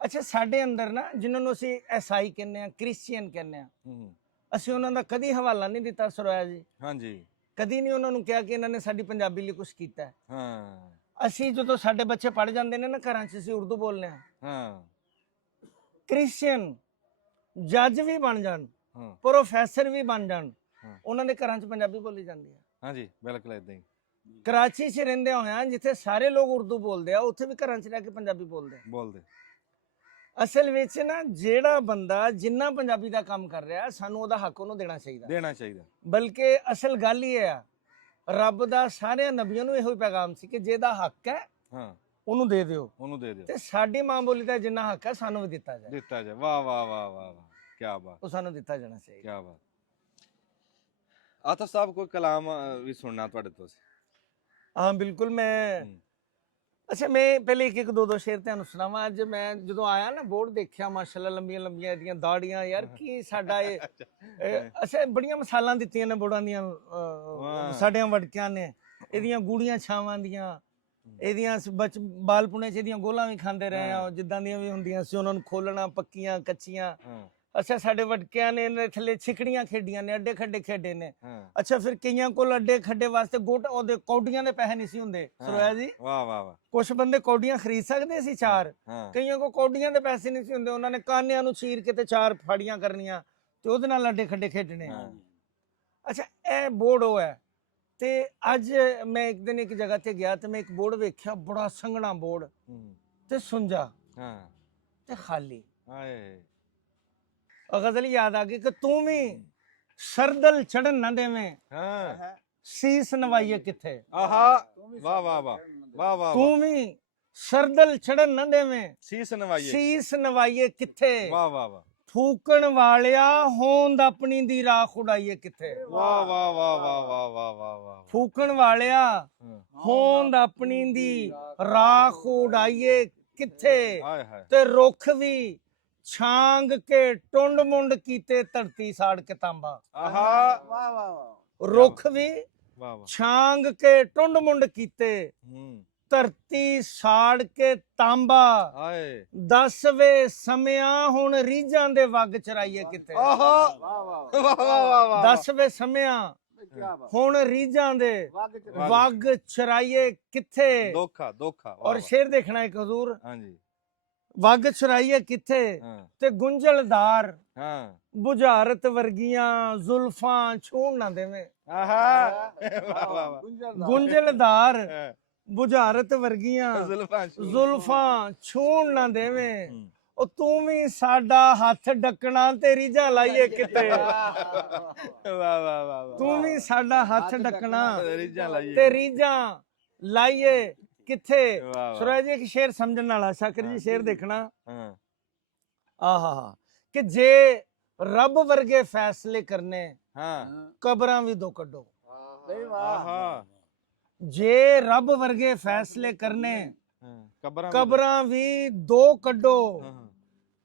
ਅੱਛਾ ਸਾਡੇ ਅੰਦਰ ਨਾ ਜਿਹਨਾਂ ਨੂੰ ਅਸੀਂ ਈਸਾਈ ਕਹਿੰਦੇ ਆ, ਕ੍ਰਿਸਚੀਅਨ ਕਹਿੰਦੇ ਆ, ਅਸੀਂ ਉਹਨਾਂ ਦਾ ਕਦੀ ਹਵਾਲਾ ਨਹੀਂ ਦਿੱਤਾ ਸਰੋਇਆ ਜੀ। ਕਦੀ ਨਹੀਂ ਉਹਨਾਂ ਨੂੰ ਕਿਹਾ ਕਿ ਇਹਨਾਂ ਨੇ ਸਾਡੀ ਪੰਜਾਬੀ ਲਈ ਕੁਝ ਕੀਤਾ। ਅਸੀਂ ਜਦੋਂ ਸਾਡੇ ਬੱਚੇ ਪੜ੍ਹ ਜਾਂਦੇ ਨੇ ਨਾ ਘਰਾਂ 'ਚ, ਅਸੀਂ ਉਰਦੂ ਬੋਲਦੇ ਹਾਂ। ਕ੍ਰਿਸਚੀਅਨ ਜੱਜ ਵੀ ਬਣ ਜਾਣ, ਪ੍ਰੋਫੈਸਰ ਵੀ ਬਣ ਜਾਣ, ਉਹਨਾਂ ਦੇ ਘਰਾਂ 'ਚ ਪੰਜਾਬੀ ਬੋਲੀ ਜਾਂਦੀ ਹੈ। ਬਿਲਕੁਲ ਏਦਾਂ ਹੀ। ਕਰਾਚੀ 'ਚ ਰਹਿੰਦੇ ਹੋਇਆ ਜਿੱਥੇ ਸਾਰੇ ਲੋਕ ਉਰਦੂ ਬੋਲਦੇ ਆ, ਉੱਥੇ ਵੀ ਘਰਾਂ 'ਚ ਰਹਿ ਕੇ ਪੰਜਾਬੀ ਬੋਲਦੇ। ਅਸਲ ਵਿੱਚ ਨਾ ਜਿਹੜਾ ਬੰਦਾ ਜਿੰਨਾ ਪੰਜਾਬੀ ਦਾ ਕੰਮ ਕਰ ਰਿਹਾ, ਸਾਨੂੰ ਉਹਦਾ ਹੱਕ ਉਹਨੂੰ ਦੇਣਾ ਚਾਹੀਦਾ। ਬਲਕਿ ਅਸਲ ਗੱਲ ਹੀ ਹੈ, ਰੱਬ ਦਾ ਸਾਰਿਆਂ ਨਬੀਆਂ ਨੂੰ ਇਹੋ ਹੀ ਪੈਗਾਮ ਸੀ ਕਿ ਜਿਹਦਾ ਹੱਕ ਹੈ ਉਹਨੂੰ ਦੇ ਦਿਓ। ਤੇ ਸਾਡੀ ਮਾਂ ਬੋਲੀ ਦਾ ਜਿੰਨਾ ਹੱਕ ਹੈ ਸਾਨੂੰ ਵੀ ਦਿੱਤਾ ਜਾਏ। ਵਾਹ ਕੀ ਬਾਤ। ਉਹ ਸਾਨੂੰ ਦਿੱਤਾ ਜਾਣਾ ਚਾਹੀਦਾ। ਕੀ ਬਾਤ। ਆਤਫ ਸਾਹਿਬ ਕੋਈ ਕਲਾਮ ਵੀ ਸੁਣਨਾ ਤੁਹਾਡੇ ਤੋਂ? ਹਾਂ ਬਿਲਕੁਲ। ਅੱਛਾ ਮੈਂ ਪਹਿਲੇ ਇੱਕ ਦੋ ਸ਼ੇਰ ਤੁਹਾਨੂੰ ਸੁਣਾਵਾਂ। ਅੱਜ ਮੈਂ ਜਦੋਂ ਆਇਆ ਨਾ ਬੋਰਡ ਦੇਖਿਆ, ਮਾਸ਼ਾਅੱਲਾ ਲੰਬੀਆਂ ਇਹਦੀਆਂ ਦਾੜੀਆਂ। ਯਾਰ ਕੀ ਸਾਡਾ ਇਹ ਅੱਛਾ ਬੜੀਆਂ ਮਿਸਾਲਾਂ ਦਿੱਤੀਆਂ ਨੇ ਬੋਰਡਾਂ ਦੀਆਂ ਸਾਡਿਆਂ ਵੜਕਿਆਂ ਨੇ। ਇਹਦੀਆਂ ਗੂੜੀਆਂ ਛਾਵਾਂ ਦੀਆਂ, ਇਹਦੀਆਂ ਬਾਲਪੁਣੇ 'ਚ ਇਹਦੀਆਂ ਗੋਲਾਂ ਵੀ ਖਾਂਦੇ ਰਹੇ ਆ, ਜਿੱਦਾਂ ਦੀਆਂ ਵੀ ਹੁੰਦੀਆਂ ਸੀ। ਉਹਨਾਂ ਨੂੰ ਖੋਲਣਾ, ਪੱਕੀਆਂ ਕੱਚੀਆਂ। ਅੱਛਾ ਸਾਡੇ ਵਟਕਿਆਂ ਨੇ ਇਹਨਾਂ ਥੱਲੇ ਛਿਕੜੀਆਂ ਖੇਡੀਆਂ ਨੇ, ਅੱਡੇ ਖੱਡੇ ਖੇਡੇ ਨੇ। ਅੱਛਾ ਫਿਰ ਕਈਆਂ ਕੋਲ ਅੱਡੇ ਖੱਡੇ ਵਾਸਤੇ ਉਹਦੇ ਕੌਡੀਆਂ ਦੇ ਪੈਸੇ ਨਹੀਂ ਸੀ ਹੁੰਦੇ ਸਰੋਇਆ ਜੀ। ਕੁਛ ਬੰਦੇ ਕੌਡੀਆਂ ਖਰੀਦ ਸਕਦੇ ਸੀ ਚਾਰ, ਕਈਆਂ ਕੋਲ ਕੌਡੀਆਂ ਦੇ ਪੈਸੇ ਨਹੀਂ ਸੀ ਹੁੰਦੇ। ਉਹਨਾਂ ਨੇ ਕਾਨਿਆਂ ਨੂੰ ਚੀਰ ਕੇ ਤੇ ਚਾਰ ਫਾੜੀਆਂ ਕਰਨੀਆਂ ਤੇ ਉਹਦੇ ਨਾਲ ਅੱਡੇ ਖੱਡੇ ਖੇਡਣੇ। ਅੱਛਾ ਇਹ ਬੋਰਡ ਉਹ ਹੈ। ਤੇ ਅੱਜ ਮੈਂ ਇੱਕ ਦਿਨ ਇੱਕ ਜਗ੍ਹਾ ਤੇ ਗਿਆ ਤੇ ਮੈਂ ਇੱਕ ਬੋਰਡ ਵੇਖਿਆ, ਬੜਾ ਸੰਘਣਾ ਬੋਰਡ ਤੇ ਸੁੰਜਾ ਤੇ ਖਾਲੀ। ਗਜ਼ਲ ਯਾਦ ਆ ਗਈ ਕਿ ਤੂੰ ਵੀ ਸਰਦਲ ਚੜਨ ਨਾ ਦੇਵੇਂ, ਸੀਸ ਨਵਾਈਏ ਕਿੱਥੇ। ਤੂੰ ਵੀ ਸਰਦਲ ਚੜਨ ਨਾ ਦੇਵੇਂ, ਸੀਸ ਨਵਾਈਏ ਕਿੱਥੇ। ਫੂਕਣ ਵਾਲਿਆ ਹੋਂਦ ਆਪਣੀ ਦੀ ਰਾਖ ਉਡਾਈਏ ਕਿੱਥੇ। ਫੂਕਣ ਵਾਲਿਆ ਹੋਂਦ ਆਪਣੀ ਦੀ ਰਾਖ ਉਡਾਈਏ ਕਿੱਥੇ। ਤੇ ਰੁੱਖ ਵੀ ਛਾਂਗ ਕੇ ਟੁੰਡ ਮੁੰਡ ਕੀਤੇ, ਧਰਤੀ ਸਾੜ ਕੇ ਤਾਂਬਾ। ਰੁੱਖ ਵੀ ਛਾਂਗ ਕੇ ਟੁੰਡ ਮੁੰਡ ਕੀਤੇ, ਧਰਤੀ ਸਾੜ ਕੇ ਤਾਂਬਾ। 10 ਵੇ ਸਮਿਆਂ ਹੁਣ ਰੀਝਾਂ ਦੇ ਵੱਗ ਚਰਾਈਏ ਕਿੱਥੇ। 10 ਵੇ ਸਮਿਆਂ ਹੁਣ ਰੀਝਾਂ ਦੇ ਵੱਗ ਚਰਾਈਏ ਕਿੱਥੇ। ਧੋਖਾ। ਔਰ ਸ਼ੇਰ ਦੇਖਣਾ ਇੱਕ ਹਜ਼ੂਰ, ਵਗ ਛੁਰਾਈਏ ਕਿੱਥੇ ਤੇ ਗੁੰਝਲਦਾਰ ਬੁਝਾਰਤ ਵਰਗੀਆਂ ਜ਼ੁਲਫਾਂ ਛੂਣ ਨਾ ਦੇਵੇਂ। ਆਹਾ ਵਾਹ ਵਾਹ ਗੁੰਝਲਦਾਰ ਬੁਝਾਰਤ ਵਰਗੀਆਂ ਜ਼ੁਲਫਾਂ ਛੂਣ ਨਾ ਦੇਵੇਂ। ਉਹ ਤੂੰ ਵੀ ਸਾਡਾ ਹੱਥ ਡੱਕਣਾ ਤੇ ਰੀਝਾਂ ਲਾਈਏ ਕਿਤੇ। ਵਾਹ ਵਾਹ ਵਾਹ ਤੂੰ ਵੀ ਸਾਡਾ ਹੱਥ ਡੱਕਣਾ ਤੇ ਰੀਝਾਂ ਲਾਈਏ ਕਿੱਥੇ। ਸੁਰਾਜ ਜੀ ਇੱਕ ਸ਼ੇਰ ਸਮਝਣ ਵਾਲਾ, ਸ਼ਾਕਿਰ ਜੀ ਸ਼ੇਰ ਦੇਖਣਾ। ਆਹਾ ਕਿ ਜੇ ਰੱਬ ਵਰਗੇ ਫੈਸਲੇ ਕਰਨੇ ਕਬਰਾਂ ਵੀ ਦੋ ਕੱਢੋ। ਜੇ ਰੱਬ ਵਰਗੇ ਫੈਸਲੇ ਕਰਨੇ ਕਬਰਾਂ ਵੀ ਦੋ ਕੱਢੋ।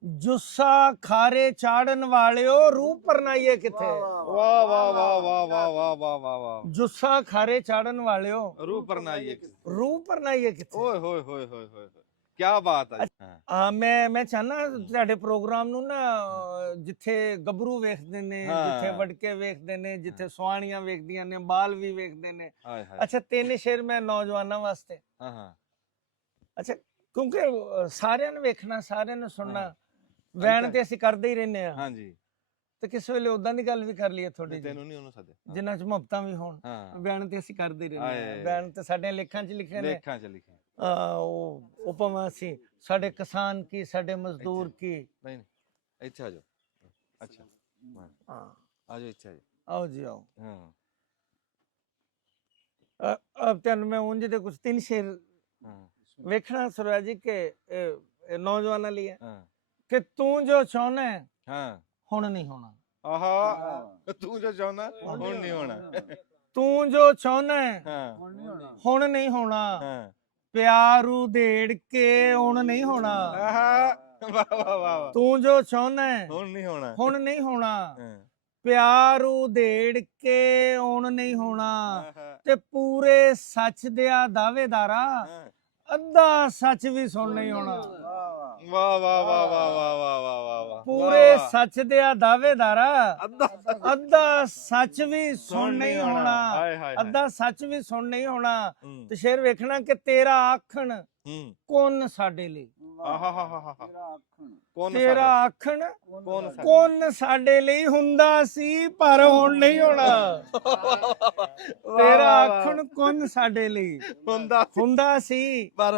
ਜੁੱਸਾ ਖਾਰੇ ਚਾੜਨ ਵਾਲਿਓ ਰੂਹ ਪਰਨਾਈਏ ਕਿੱਥੇ। ਵਾਹ ਵਾਹ ਵਾਹ ਵਾਹ ਵਾਹ ਵਾਹ ਵਾਹ ਵਾਹ ਵਾਹ। ਜੁੱਸਾ ਖਾਰੇ ਚਾੜਨ ਵਾਲਿਓ ਰੂਹ ਪਰਨਾਈਏ ਕਿੱਥੇ। ਓਏ ਹੋਏ ਹੋਏ ਹੋਏ ਹੋਏ ਕੀ ਬਾਤ ਹੈ। ਹਾਂ ਮੈਂ ਚਾਹਨਾ ਤੁਹਾਡੇ ਪ੍ਰੋਗਰਾਮ ਨੂੰ ਨਾ ਜਿੱਥੇ ਗੱਭਰੂ ਵੇਖਦੇ ਨੇ, ਜਿੱਥੇ ਵੜਕੇ ਵੇਖਦੇ ਨੇ, ਜਿੱਥੇ ਸੁਆਣੀਆਂ ਵੇਖਦੀਆਂ ਨੇ, ਬਾਲ ਵੀ ਵੇਖਦੇ ਨੇ। ਅੱਛਾ 3 ਸ਼ੇਰ ਮੈਂ ਨੌਜਵਾਨਾਂ ਵਾਸਤੇ। ਅੱਛਾ ਕਿਉਂਕਿ ਸਾਰਿਆਂ ਨੂੰ ਵੇਖਣਾ, ਸਾਰਿਆਂ ਨੂੰ ਸੁਣਨਾ, ਵੈਣ ਤੇ ਅਸੀਂ ਕਰਦੇ ਹੀ ਰਹਿੰਦੇ ਆ। ਹਾਂਜੀ ਤੇ ਕਿਸੇ ਵੇਲੇ ਉਦਾਂ ਦੀ ਗੱਲ ਵੀ ਕਰ ਲਈਏ ਥੋੜੀ ਜਿਹੀ, ਤੈਨੂੰ ਨਹੀਂ ਉਹਨੂੰ ਸਦੇ ਜਿੰਨਾ ਚ ਮੁਹੱਬਤਾਂ ਵੀ ਹੋਣ। ਵੈਣ ਤੇ ਅਸੀਂ ਕਰਦੇ ਹੀ ਰਹਿੰਦੇ ਆ। ਵੈਣ ਤੇ ਸਾਡੇ ਲੇਖਾਂ ਚ ਲਿਖੇ ਨੇ। ਉਹ ਭਾਵੇਂ ਅਸੀਂ ਸਾਡੇ ਕਿਸਾਨ ਕੀ, ਸਾਡੇ ਮਜ਼ਦੂਰ ਕੀ। ਨਹੀਂ ਇੱਥੇ ਆ ਜਾਓ। ਅੱਛਾ ਆ ਜਾਓ ਇੱਥੇ ਆਓ ਜੀ ਆਓ। ਹਾਂ ਅਬ ਤੁਹਾਨੂੰ ਮੈਂ ਉਂਝ ਦੇ ਕੁਝ 3 ਸ਼ੇਰ ਵੇਖਣਾ ਸੁਰਾਜ ਜੀ ਕਿ ਨੌਜਵਾਨਾਂ ਲਈ ਹੈ ਕਿ ਤੂੰ ਜੋ ਚਾਹੁੰਦਾ ਹੁਣ ਨਹੀਂ ਹੋਣਾ। ਆਹਾ ਤੂੰ ਜੋ ਚਾਹੁੰਦਾ ਹੁਣ ਨਹੀਂ ਹੋਣਾ। ਤੂੰ ਜੋ ਚਾਹੁੰਦਾ ਹੁਣ ਨਹੀਂ ਹੋਣਾ। ਪਿਆਰੂ ਦੇੜ ਕੇ ਹੁਣ ਨਹੀਂ ਹੋਣਾ। ਵਾਹ ਵਾਹ ਵਾਹ। ਤੂੰ ਜੋ ਚਾਹੁੰਦਾ ਹੁਣ ਨਹੀਂ ਹੋਣਾ। ਪਿਆਰੂ ਦੇੜ ਕੇ ਹੁਣ ਨਹੀਂ ਹੋਣਾ। ਤੇ ਪੂਰੇ ਸੱਚ ਦਿਆ ਦਾਅਵੇਦਾਰਾ ਅੱਧਾ ਸੱਚ ਵੀ ਸੁਣ ਨਹੀਂ ਹੋਣਾ। ਵਾਹ ਵਾਹ ਵਾਹ ਵਾਹ ਵਾਹ ਵਾਹ ਵਾਹ ਵਾਹ। ਪੂਰੇ ਸੱਚ ਦਿਆ ਦਾਅਵੇਦਾਰਾ ਅੱਧਾ ਸੱਚ ਵੀ ਸੁਣ ਨਹੀਂ ਹੋਣਾ। ਅੱਧਾ ਸੱਚ ਵੀ ਸੁਣ ਨਹੀਂ ਹੋਣਾ। ਤੇ ਸ਼ੇਰ ਵੇਖਣਾ ਕਿ ਤੇਰਾ ਆਖਣ ਕੌਣ ਸਾਡੇ ਲਈ। ਤੇਰਾ ਆਖਣ ਕੌਣ ਸਾਡੇ ਲਈ ਹੁੰਦਾ ਸੀ ਪਰ ਹੁਣ ਨਹੀਂ ਹੋਣਾ। ਤੇਰਾ ਆਖਣ ਕੌਣ ਸਾਡੇ ਲਈ ਹੁੰਦਾ ਸੀ ਪਰ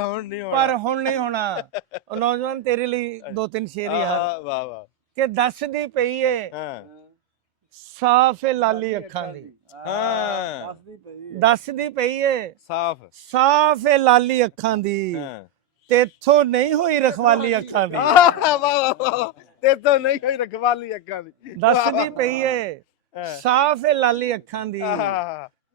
ਹੁਣ ਨਹੀਂ ਹੋਣਾ। ਨੌਜਵਾਨ ਤੇਰੇ ਲਈ 2-3 ਸ਼ੇਰ ਯਾਰ ਕਿ ਦੱਸਦੀ ਪਈ ਏ ਸਾਫ ਲਾਲੀ ਅੱਖਾਂ ਦੀ। ਦੱਸਦੀ ਪਈ ਏ ਸਾਫ ਲਾਲੀ ਅੱਖਾਂ ਦੀ। ਤੇਥੋਂ ਨਹੀਂ ਹੋਈ ਰਖਵਾਲੀ ਅੱਖਾਂ ਦੀ। ਤੇਥੋਂ ਨਹੀਂ ਹੋਈ ਰਖਵਾਲੀ ਅੱਖਾਂ ਦੀ। ਦੱਸਦੀ ਪਈ ਏ ਸਾਫ ਲਾਲੀ ਅੱਖਾਂ ਦੀ।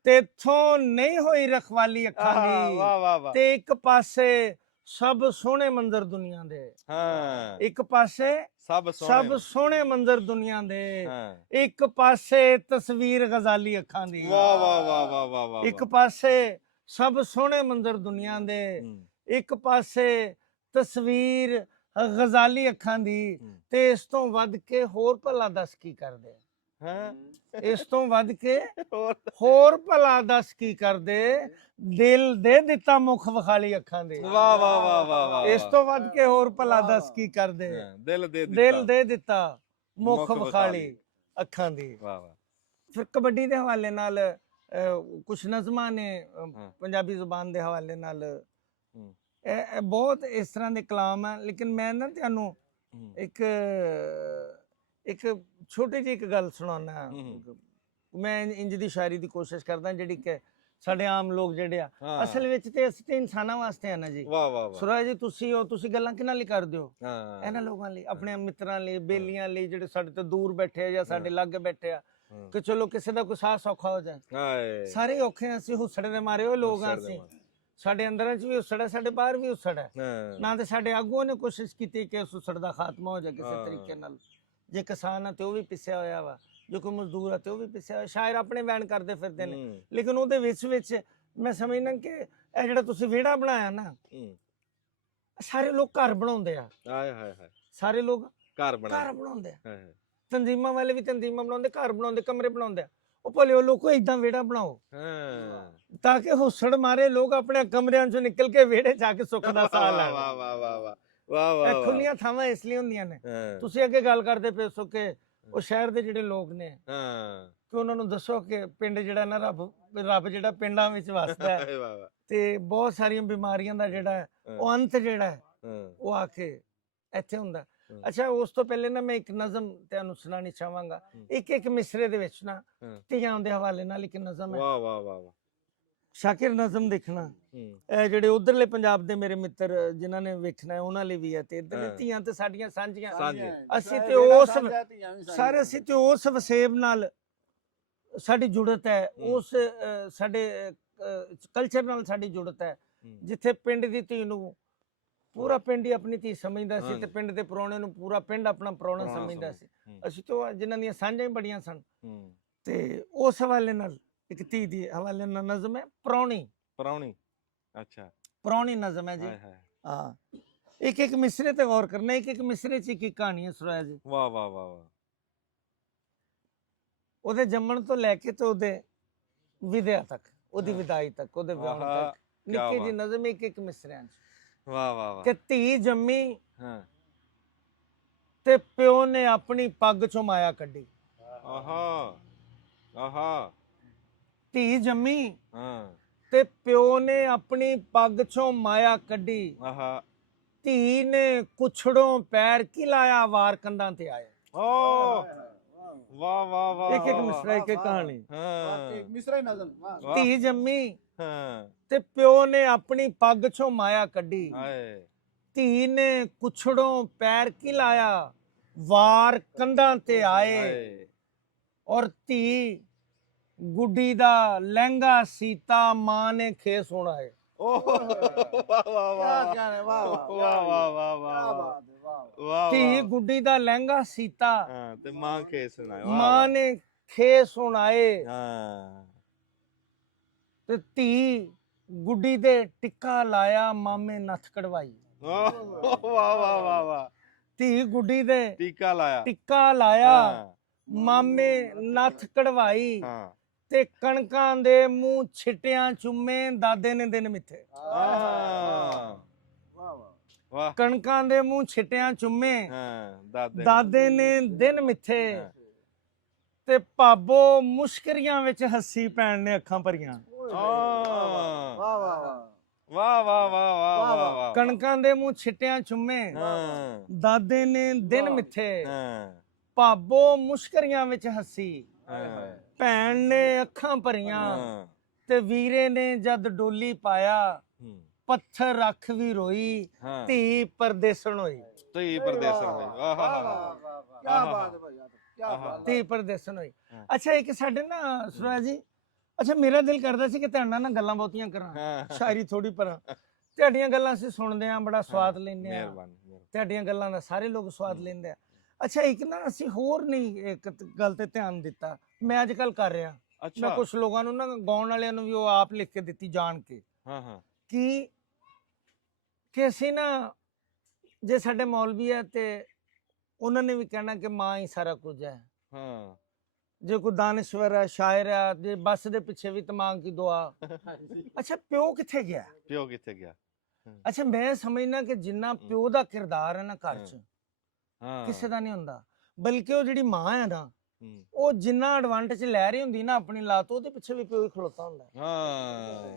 ਤੇਥੋਂ ਨਹੀਂ ਹੋਈ ਰਖਵਾਲੀ ਅੱਖਾਂ ਦੀ। ਤੇ ਇੱਕ ਪਾਸੇ ਸਭ ਸੋਹਣੇ ਮੰਜ਼ਰ ਦੁਨੀਆ ਦੇ। ਇੱਕ ਪਾਸੇ ਸਭ ਸੋਹਣੇ ਮੰਜ਼ਰ ਦੁਨੀਆ ਦੇ। ਇੱਕ ਪਾਸੇ ਤਸਵੀਰ ਗਜ਼ਾਲੀ ਅੱਖਾਂ ਦੀ। ਵਾਹ ਵਾਹ ਵਾਹ ਵਾਹ ਵਾਹ ਵਾਹ। ਇੱਕ ਪਾਸੇ ਸਭ ਸੋਹਣੇ ਮੰਜ਼ਰ ਦੁਨੀਆ ਦੇ। ਇੱਕ ਪਾਸੇ ਤਸਵੀਰ ਗਜ਼ਾਲੀ ਅੱਖਾਂ ਦੀ। ਤੇ ਇਸ ਤੋਂ ਵੱਧ ਕੇ ਹੋਰ ਭਲਾ ਦੱਸ ਕੀ ਕਰਦੇ। ਇਸ ਤੋਂ ਵੱਧ ਕੇ ਹੋਰ ਭਲਾ ਦੱਸ ਕੀ ਕਰਦੇ। ਦਿਲ ਦੇ ਦਿੱਤਾ ਮੁਖ ਵਿਖਾਲੀ ਅੱਖਾਂ ਦੇ। ਵਾਹ ਵਾਹ ਵਾਹ ਵਾਹ। ਇਸ ਤੋਂ ਵੱਧ ਕੇ ਹੋਰ ਭਲਾ ਦੱਸ ਕੀ ਕਰਦੇ। ਦਿਲ ਦੇ ਦਿੱਤਾ ਮੁਖ ਵਿਖਾਲੀ ਅੱਖਾਂ ਦੀ। ਵਾਹ ਵਾਹ। ਫਿਰ ਕਬੱਡੀ ਦੇ ਹਵਾਲੇ ਨਾਲ ਕੁਛ ਨਜ਼ਮਾਂ ਨੇ ਪੰਜਾਬੀ ਜ਼ੁਬਾਨ ਦੇ ਹਵਾਲੇ ਨਾਲ। ਇਹ ਬਹੁਤ ਇਸ ਤਰ੍ਹਾਂ ਦੇ ਕਲਾਮ ਹੈ। ਲੇਕਿਨ ਮੈਂ ਨਾ ਤੁਹਾਨੂੰ ਇੱਕ ਛੋਟੀ ਜਿਹੀ ਇੱਕ ਗੱਲ ਸੁਣਾਉਣਾ। ਮੈਂ ਇੰਜ ਦੀ ਸ਼ਾਇਰੀ ਦੀ ਕੋਸ਼ਿਸ਼ ਕਰਦਾ ਜਿਹੜੀ ਕਿ ਸਾਡੇ ਆਮ ਲੋਕ ਜਿਹੜੇ ਆ ਅਸਲ ਵਿੱਚ ਤੇ ਅਸੀਂ ਤੇ ਇਨਸਾਨਾਂ ਵਾਸਤੇ ਆ ਨਾ ਜੀ। ਸੁਰਾਜ ਜੀ ਤੁਸੀਂ ਗੱਲਾਂ ਕਿਹਨਾਂ ਲਈ ਕਰਦੇ ਹੋ। ਇਹਨਾਂ ਲੋਕਾਂ ਲਈ, ਆਪਣੇ ਮਿੱਤਰਾਂ ਲਈ, ਬੇਲੀਆਂ ਲਈ, ਜਿਹੜੇ ਸਾਡੇ ਤੋਂ ਦੂਰ ਬੈਠੇ ਆ ਜਾਂ ਸਾਡੇ ਲਾਗੇ ਬੈਠੇ ਆ ਕਿ ਚਲੋ ਕਿਸੇ ਦਾ ਕੋਈ ਸਾਹ ਸੌਖਾ ਹੋ ਜਾਏ। ਸਾਰੇ ਔਖੇ ਆ, ਅਸੀਂ ਹੁਸੜੇ ਦੇ ਮਾਰੇ ਹੋਏ ਲੋਕ ਆ। ਅਸੀਂ ਸਾਡੇ ਅੰਦਰਾਂ ਚ ਵੀ ਹੁਸੜ ਹੈ, ਸਾਡੇ ਬਾਹਰ ਵੀ ਹੁਸੜ ਹੈ। ਨਾ ਤੇ ਸਾਡੇ ਆਗੂਆਂ ਨੇ ਕੋਸ਼ਿਸ਼ ਕੀਤੀ ਕਿ ਉਸ ਹੁਸੜ ਦਾ ਖਾਤਮਾ ਹੋ ਜਾਏ ਕਿਸੇ ਤਰੀਕੇ ਨਾਲ। ਜੇ ਕਿਸਾਨ ਆ ਤੇ ਉਹ ਵੀ ਪਿੱਛੇ ਹੋਇਆ ਵਾ, ਜੋ ਕੋਈ ਮਜ਼ਦੂਰ ਆ ਤੇ ਉਹ ਵੀ ਪਿੱਛੇ ਹੋਇਆ। ਸ਼ਾਇਰ ਆਪਣੇ ਵੈਣ ਕਰਦੇ ਫਿਰਦੇ ਨੇ, ਲੇਕਿਨ ਉਹਦੇ ਵਿੱਚ ਮੈਂ ਸਮਝਦਾ ਕਿ ਇਹ ਜਿਹੜਾ ਤੁਸੀਂ ਵਿਹੜਾ ਬਣਾਇਆ ਨਾ, ਸਾਰੇ ਲੋਕ ਘਰ ਬਣਾਉਂਦੇ ਆ। ਸਾਰੇ ਲੋਕ ਘਰ ਬਣਾਉਂਦੇ ਆ। ਤਨਜ਼ੀਮਾਂ ਵਾਲੇ ਵੀ ਤਨਜ਼ੀਮਾਂ ਬਣਾਉਂਦੇ, ਘਰ ਬਣਾਉਂਦੇ, ਕਮਰੇ ਬਣਾਉਂਦੇ ਆ। ਉਹ ਭਲੇ ਲੋਕੋ ਏਦਾਂ ਵਿਹੜਾ ਬਣਾਓ ਤਾਂ ਕਿ ਹੁਸੜ ਮਾਰੇ ਲੋਕ ਆਪਣੇ ਕਮਰਿਆਂ ਚੋਂ ਨਿਕਲ ਕੇ ਵਿਹੜੇ ਜਾ ਕੇ ਸੁੱਖ ਦਾ ਸਾਹ ਲੈਣ। ਵਾਹ ਵਾਹ ਇਹ ਵਾਹ। ਖੁੱਲੀਆਂ ਥਾਵਾਂ ਇਸ ਲਈ ਹੁੰਦੀਆਂ ਨੇ। ਹਾਂ ਤੁਸੀਂ ਅੱਗੇ ਗੱਲ ਕਰਦੇ ਪਏ ਸੋ ਕਿ ਉਹ ਸ਼ਹਿਰ ਦੇ ਜਿਹੜੇ ਲੋਕ ਨੇ ਹਾਂ ਕਿ ਉਹਨਾਂ ਨੂੰ ਦੱਸੋ ਕਿ ਪਿੰਡ ਜਿਹੜਾ ਨਾ ਰੱਬ ਜਿਹੜਾ ਪਿੰਡਾਂ ਵਿੱਚ ਵਸਦਾ ਹੈ ਵਾਹ ਵਾਹ ਤੇ ਬਹੁਤ ਸਾਰੀਆਂ ਬਿਮਾਰੀਆਂ ਦਾ ਜਿਹੜਾ ਹੈ ਉਹ ਅੰਤ ਜਿਹੜਾ ਹੈ ਹਾਂ ਉਹ ਆ ਕੇ ਇੱਥੇ ਹੁੰਦਾ। ਹਮ। ਅੱਛਾ ਉਸ ਤੋਂ ਪਹਿਲੇ ਨਾ ਮੈਂ ਇੱਕ ਨਜ਼ਮ ਤੁਹਾਨੂੰ ਸੁਣਾਉਣੀ ਚਾਹਾਂਗਾ। ਇੱਕ ਇੱਕ ਮਿਸਰੇ ਦੇ ਵਿੱਚ ਨਾ ਹਮ। ਧੀਆਂ ਦੇ ਹਵਾਲੇ ਨਾਲ ਇੱਕ ਨਜ਼ਮ ਹੈ। ਵਾਹ ਵਾਹ ਵਾਹ ਵਾਹ। ਸ਼ਾਕਿਰ ਨਜ਼ਮ ਦੇਖਣਾ। ਇਹ ਜਿਹੜੇ ਉਧਰਲੇ ਪੰਜਾਬ ਦੇ ਮੇਰੇ ਮਿੱਤਰ ਜਿਨ੍ਹਾਂ ਨੇ ਵੇਖਣਾ ਹੈ ਉਹਨਾਂ ਲਈ ਵੀ ਹੈ ਤੇ ਇੱਧਰਲੇ ਹਾਂ। ਧੀਆਂ ਤੇ ਸਾਡੀਆਂ ਸਾਂਝੀਆਂ। ਸਾਂਝੀਆਂ। ਅਸੀਂ ਤੇ ਉਸ ਸਾਰੇ ਅਸੀਂ ਤੇ ਉਸ ਵਸੇਬ ਨਾਲ ਸਾਡੀ ਜੁੜਤ ਹੈ, ਉਸ ਸਾਡੇ ਕਲਚਰ ਨਾਲ ਸਾਡੀ ਜੁੜਤ ਹੈ ਜਿੱਥੇ ਪਿੰਡ ਦੀ ਧੀ ਨੂੰ ਪੂਰਾ ਪਿੰਡ ਹੀ ਆਪਣੀ ਧੀ ਸਮਝਦਾ ਸੀ ਤੇ ਪਿੰਡ ਦੇ ਪ੍ਰਾਹੁਣੇ ਨੂੰ ਪੂਰਾ ਪਿੰਡ ਆਪਣਾ ਪ੍ਰਾਹੁਣਾ ਸਮਝਦਾ ਸੀ। ਅਸੀਂ ਤਾਂ ਜਿਨ੍ਹਾਂ ਦੀਆਂ ਸਾਂਝਾਂ ਹੀ ਬੜੀਆਂ ਸਨ ਤੇ ਉਸ ਹਵਾਲੇ ਨਾਲ ਇੱਕ ਧੀ ਦੀ ਹਵਾਲੇ ਨਾਲ ਨਜ਼ਮ ਹੈ ਪ੍ਰਾਹੁਣੀ। ਪ੍ਰਾਹੁਣੀ। ਅੱਛਾ ਪ੍ਰਾਹੁਣੀ ਨਜ਼ਮ ਹੈ ਜੀ। ਹਾਏ ਹਾਏ। ਹਾਂ ਇੱਕ ਇੱਕ ਮਿਸਰੇ ਤੇ ਗੌਰ ਕਰਨਾ। ਇੱਕ ਇੱਕ ਮਿਸਰੇ 'ਚ ਇੱਕ ਕਹਾਣੀ ਹੈ ਸੁਰਾਇਆ ਜੀ। ਵਾਹ ਵਾਹ ਵਾਹ ਵਾਹ। ਉਹਦੇ ਜੰਮਣ ਤੋਂ ਲੈ ਕੇ ਤੇ ਉਹਦੇ ਵਿਦਿਆ ਤੱਕ, ਉਹਦੀ ਵਿਦਾਈ ਤੱਕ, ਉਹਦੇ ਵਿਆਹ ਤੱਕ ਨਿੱਕੀ ਜੀ ਨਜ਼ਮ ਇੱਕ ਇੱਕ ਮਿਸਰਿਆਂ 'ਚ। ਵਾਹ ਵਾਹ ਵਾਹ। ਕਿ ਧੀ ਜੰਮੀ ਹਾਂ ਤੇ ਪਿਓ ਨੇ ਆਪਣੀ ਪੱਗ ਚੋਂ ਮਾਇਆ ਕੱਢੀ। ਆਹਾ ਆਹਾ। ਧੀ ਜੰਮੀ ਹਾਂ ਤੇ ਪਿਓ ਨੇ ਆਪਣੀ ਪੱਗ ਚੋਂ ਮਾਇਆ ਕੱਢੀ। ਆਹਾ। ਧੀ ਨੇ ਕੁਛੜੋਂ ਪੈਰ ਕੀ ਲਾਇਆ ਵਾਰ ਕੰਧਾਂ ਤੇ ਆਏ। ਓ ਵਾਹ ਵਾਹ ਵਾਹ। ਇੱਕ ਇੱਕ ਮਿਸਰਾ ਇੱਕ ਇੱਕ ਕਹਾਣੀ। ਹਾਂ ਮਿਸਰਾ ਹੀ ਨਜ਼ਮ। ਧੀ ਜੰਮੀ ਹਾਂ। ਤੇ ਪਿਓ ਨੇ ਆਪਣੀ ਪੱਗ ਚੋਂ ਮਾਇਆ ਕੱਢੀ। ਹਾਏ। ਧੀ ਨੇ ਕੁਛੜੋਂ ਪੈਰ ਕੀ ਲਾਇਆ ਵਾਰ ਕੰਧਾਂ ਤੇ ਆਏ। ਹਾਏ। ਔਰ ਧੀ ਗੁੱਡੀ ਦਾ ਲਹਿੰਗਾ ਸੀਤਾ ਮਾਂ ਨੇ ਖੇ ਸੋਣਾਏ। ਓ ਵਾਹ ਵਾਹ ਵਾਹ क्या है, वाह वाह ਵਾਹ ਵਾਹ ਵਾਹ क्या ਵਾਹ बात है, वाह वाह। ਵਾਹ। ਧੀ ਗੁੱਡੀ ਦਾ ਲਹਿੰਗਾ ਸੀਤਾ ਹਾਂ ਤੇ ਮਾਂ ਕੇ ਸੁਣਾਇਆ। ਮਾਂ ਨੇ ਖੇ ਸੁਣਾਏ। ਹਾਂ ਤੇ ਧੀ ਗੁੱਡੀ ਦੇ ਟਿੱਕਾ ਲਾਇਆ ਮਾਮੇ ਨੱਥ ਕਢਵਾਈ। ਵਾਹ ਵਾਹ ਵਾਹ ਵਾਹ। ਧੀ ਗੁੱਡੀ ਦੇ ਟੀਕਾ ਲਾਇਆ। ਟਿੱਕਾ ਲਾਇਆ ਹਾਂ ਮਾਮੇ ਨੱਥ ਕਢਵਾਈ ਹਾਂ। ਤੇ ਕਣਕਾਂ ਦੇ ਮੂੰਹ ਛਿੱਟਿਆਂ ਚੁੰਮੇ ਦਾਦੇ ਨੇ ਦਿਨ ਮਿੱਥੇ। ਹਾਂ वाह वाह। ਵਾਹ। ਕਣਕਾਂ ਦੇ ਮੂੰਹ ਛਿੱਟਿਆਂ ਚੁੰਮੇ ਹਾਂ ਦਾਦੇ ਦਾਦੇ ਨੇ ਦਿਨ ਮਿੱਥੇ। ਹਾਂ। ਤੇ ਭਾਬੋ ਮੁਸ਼ਕਰੀਆਂ ਵਿੱਚ ਹੱਸੀ ਭੈਣ ਨੇ ਅੱਖਾਂ ਭਰੀਆਂ। ਹਾਂ वाह वाह वाह। ਵਾਹ ਵਾਹ ਵਾਹ ਵਾਹ ਵਾਹ ਵਾਹ। ਕਣਕਾਂ ਦੇ ਮੂੰਹ ਛਿੱਟਿਆਂ ਚੁੰਮੇ ਹਾਂ ਦਾਦੇ ਨੇ ਦਿਨ ਮਿੱਥੇ। ਹਾਂ ਭਾਬੋ ਮੁਸ਼ਕਰੀਆਂ ਵਿੱਚ ਹੱਸੀ ਹਾਂ ਭੈਣ ਨੇ ਅੱਖਾਂ ਭਰੀਆਂ। ਹਾਂ। ਤੇ ਵੀਰੇ ਨੇ ਜਦ ਡੋਲੀ ਪਾਇਆ ਹੂੰ। ਪੱਥਰ ਰੱਖ ਵੀ ਰੋਈ ਹਾਂ ਧੀ ਪਰਦੇਸਣ ਹੋਈ। ਧੀ ਪਰਦੇਸਣ ਹੋਈ। ਵਾਹ वाह ਵਾਹ वाह ਵਾਹ। वाह वाह। क्या बात है भाई, क्या बात है। ਧੀ ਪਰਦੇਸਣ ਹੋਈ। ਹਾਂ। ਅੱਛਾ ਇੱਕ ਸਾਡੇ ਨਾ ਸੁਰਾ ਜੀ, ਅੱਛਾ ਮੇਰਾ ਦਿਲ ਕਰਦਾ ਸੀ ਕਿ ਤੁਹਾਡੇ ਨਾਲ ਗੱਲਾਂ ਬਹੁਤੀਆਂ ਕਰਾਂ, ਹਾਂ ਸ਼ਾਇਰੀ ਥੋੜੀ ਪਰਾਂ। ਤੁਹਾਡੀਆਂ ਗੱਲਾਂ ਅਸੀਂ ਸੁਣਦੇ ਆਂ, ਬੜਾ ਸਵਾਦ ਲੈਂਦੇ ਆ। ਮਿਹਰਬਾਨੀ। ਤੁਹਾਡੀਆਂ ਗੱਲਾਂ ਦਾ ਸਾਰੇ ਲੋਕ ਸਵਾਦ ਲੈਂਦੇ ਆ। ਅੱਛਾ ਇੱਕ ਨਾ ਅਸੀਂ ਹੋਰ ਨਹੀਂ ਇੱਕ ਗੱਲ ਤੇ ਧਿਆਨ ਦਿੱਤਾ, ਮੈਂ ਅੱਜ ਕੱਲ ਕਰ ਰਿਹਾ। ਮੈਂ ਅੱਛਾ। ਕੁਝ ਲੋਕਾਂ ਨੂੰ ਨਾ ਗਾਉਣ ਵਾਲਿਆਂ ਨੂੰ ਵੀ ਉਹ ਆਪ ਲਿਖ ਕੇ ਦਿੱਤੀ ਜਾਣ ਕੇ ਹਾਂ ਹਾਂ ਕਿ ਅਸੀਂ ਨਾ ਜੇ ਸਾਡੇ ਮੌਲਵੀ ਹੈ ਤੇ ਉਹਨਾਂ ਨੇ ਵੀ ਕਹਿਣਾ ਕਿ ਮਾਂ ਹੀ ਸਾਰਾ ਕੁਝ ਹੈ। ਹਾਂ ਜੇ ਕੋਈ ਦਾਨਿਸ਼ਵਰ ਹੈ, ਸ਼ਾਇਰ ਹੈ, ਜੇ ਬੱਸ ਦੇ ਪਿੱਛੇ ਵੀ ਤਮਾਮ ਕੀ ਦੁਆ। ਅੱਛਾ ਪਿਓ ਕਿੱਥੇ ਗਿਆ? ਪਿਓ ਕਿੱਥੇ ਗਿਆ? ਅੱਛਾ ਮੈਂ ਸਮਝਣਾ ਕਿ ਜਿੰਨਾ ਪਿਓ ਦਾ ਕਿਰਦਾਰ ਹੈ ਨਾ ਘਰ 'ਚ ਹਾਂ ਕਿਸੇ ਦਾ ਨਹੀਂ ਹੁੰਦਾ, ਬਲਕਿ ਉਹ ਜਿਹੜੀ ਮਾਂ ਹੈ ਨਾ ਹੂੰ। ਉਹ ਜਿੰਨਾ ਐਡਵਾਂਟੇਜ ਲੈ ਰਹੀ ਹੁੰਦੀ ਨਾ ਆਪਣੀ ਲਾਤ, ਉਹਦੇ ਪਿੱਛੇ ਵੀ ਪਿਓ ਹੀ ਖਲੋਤਾ ਹੁੰਦਾ। ਹਾਂ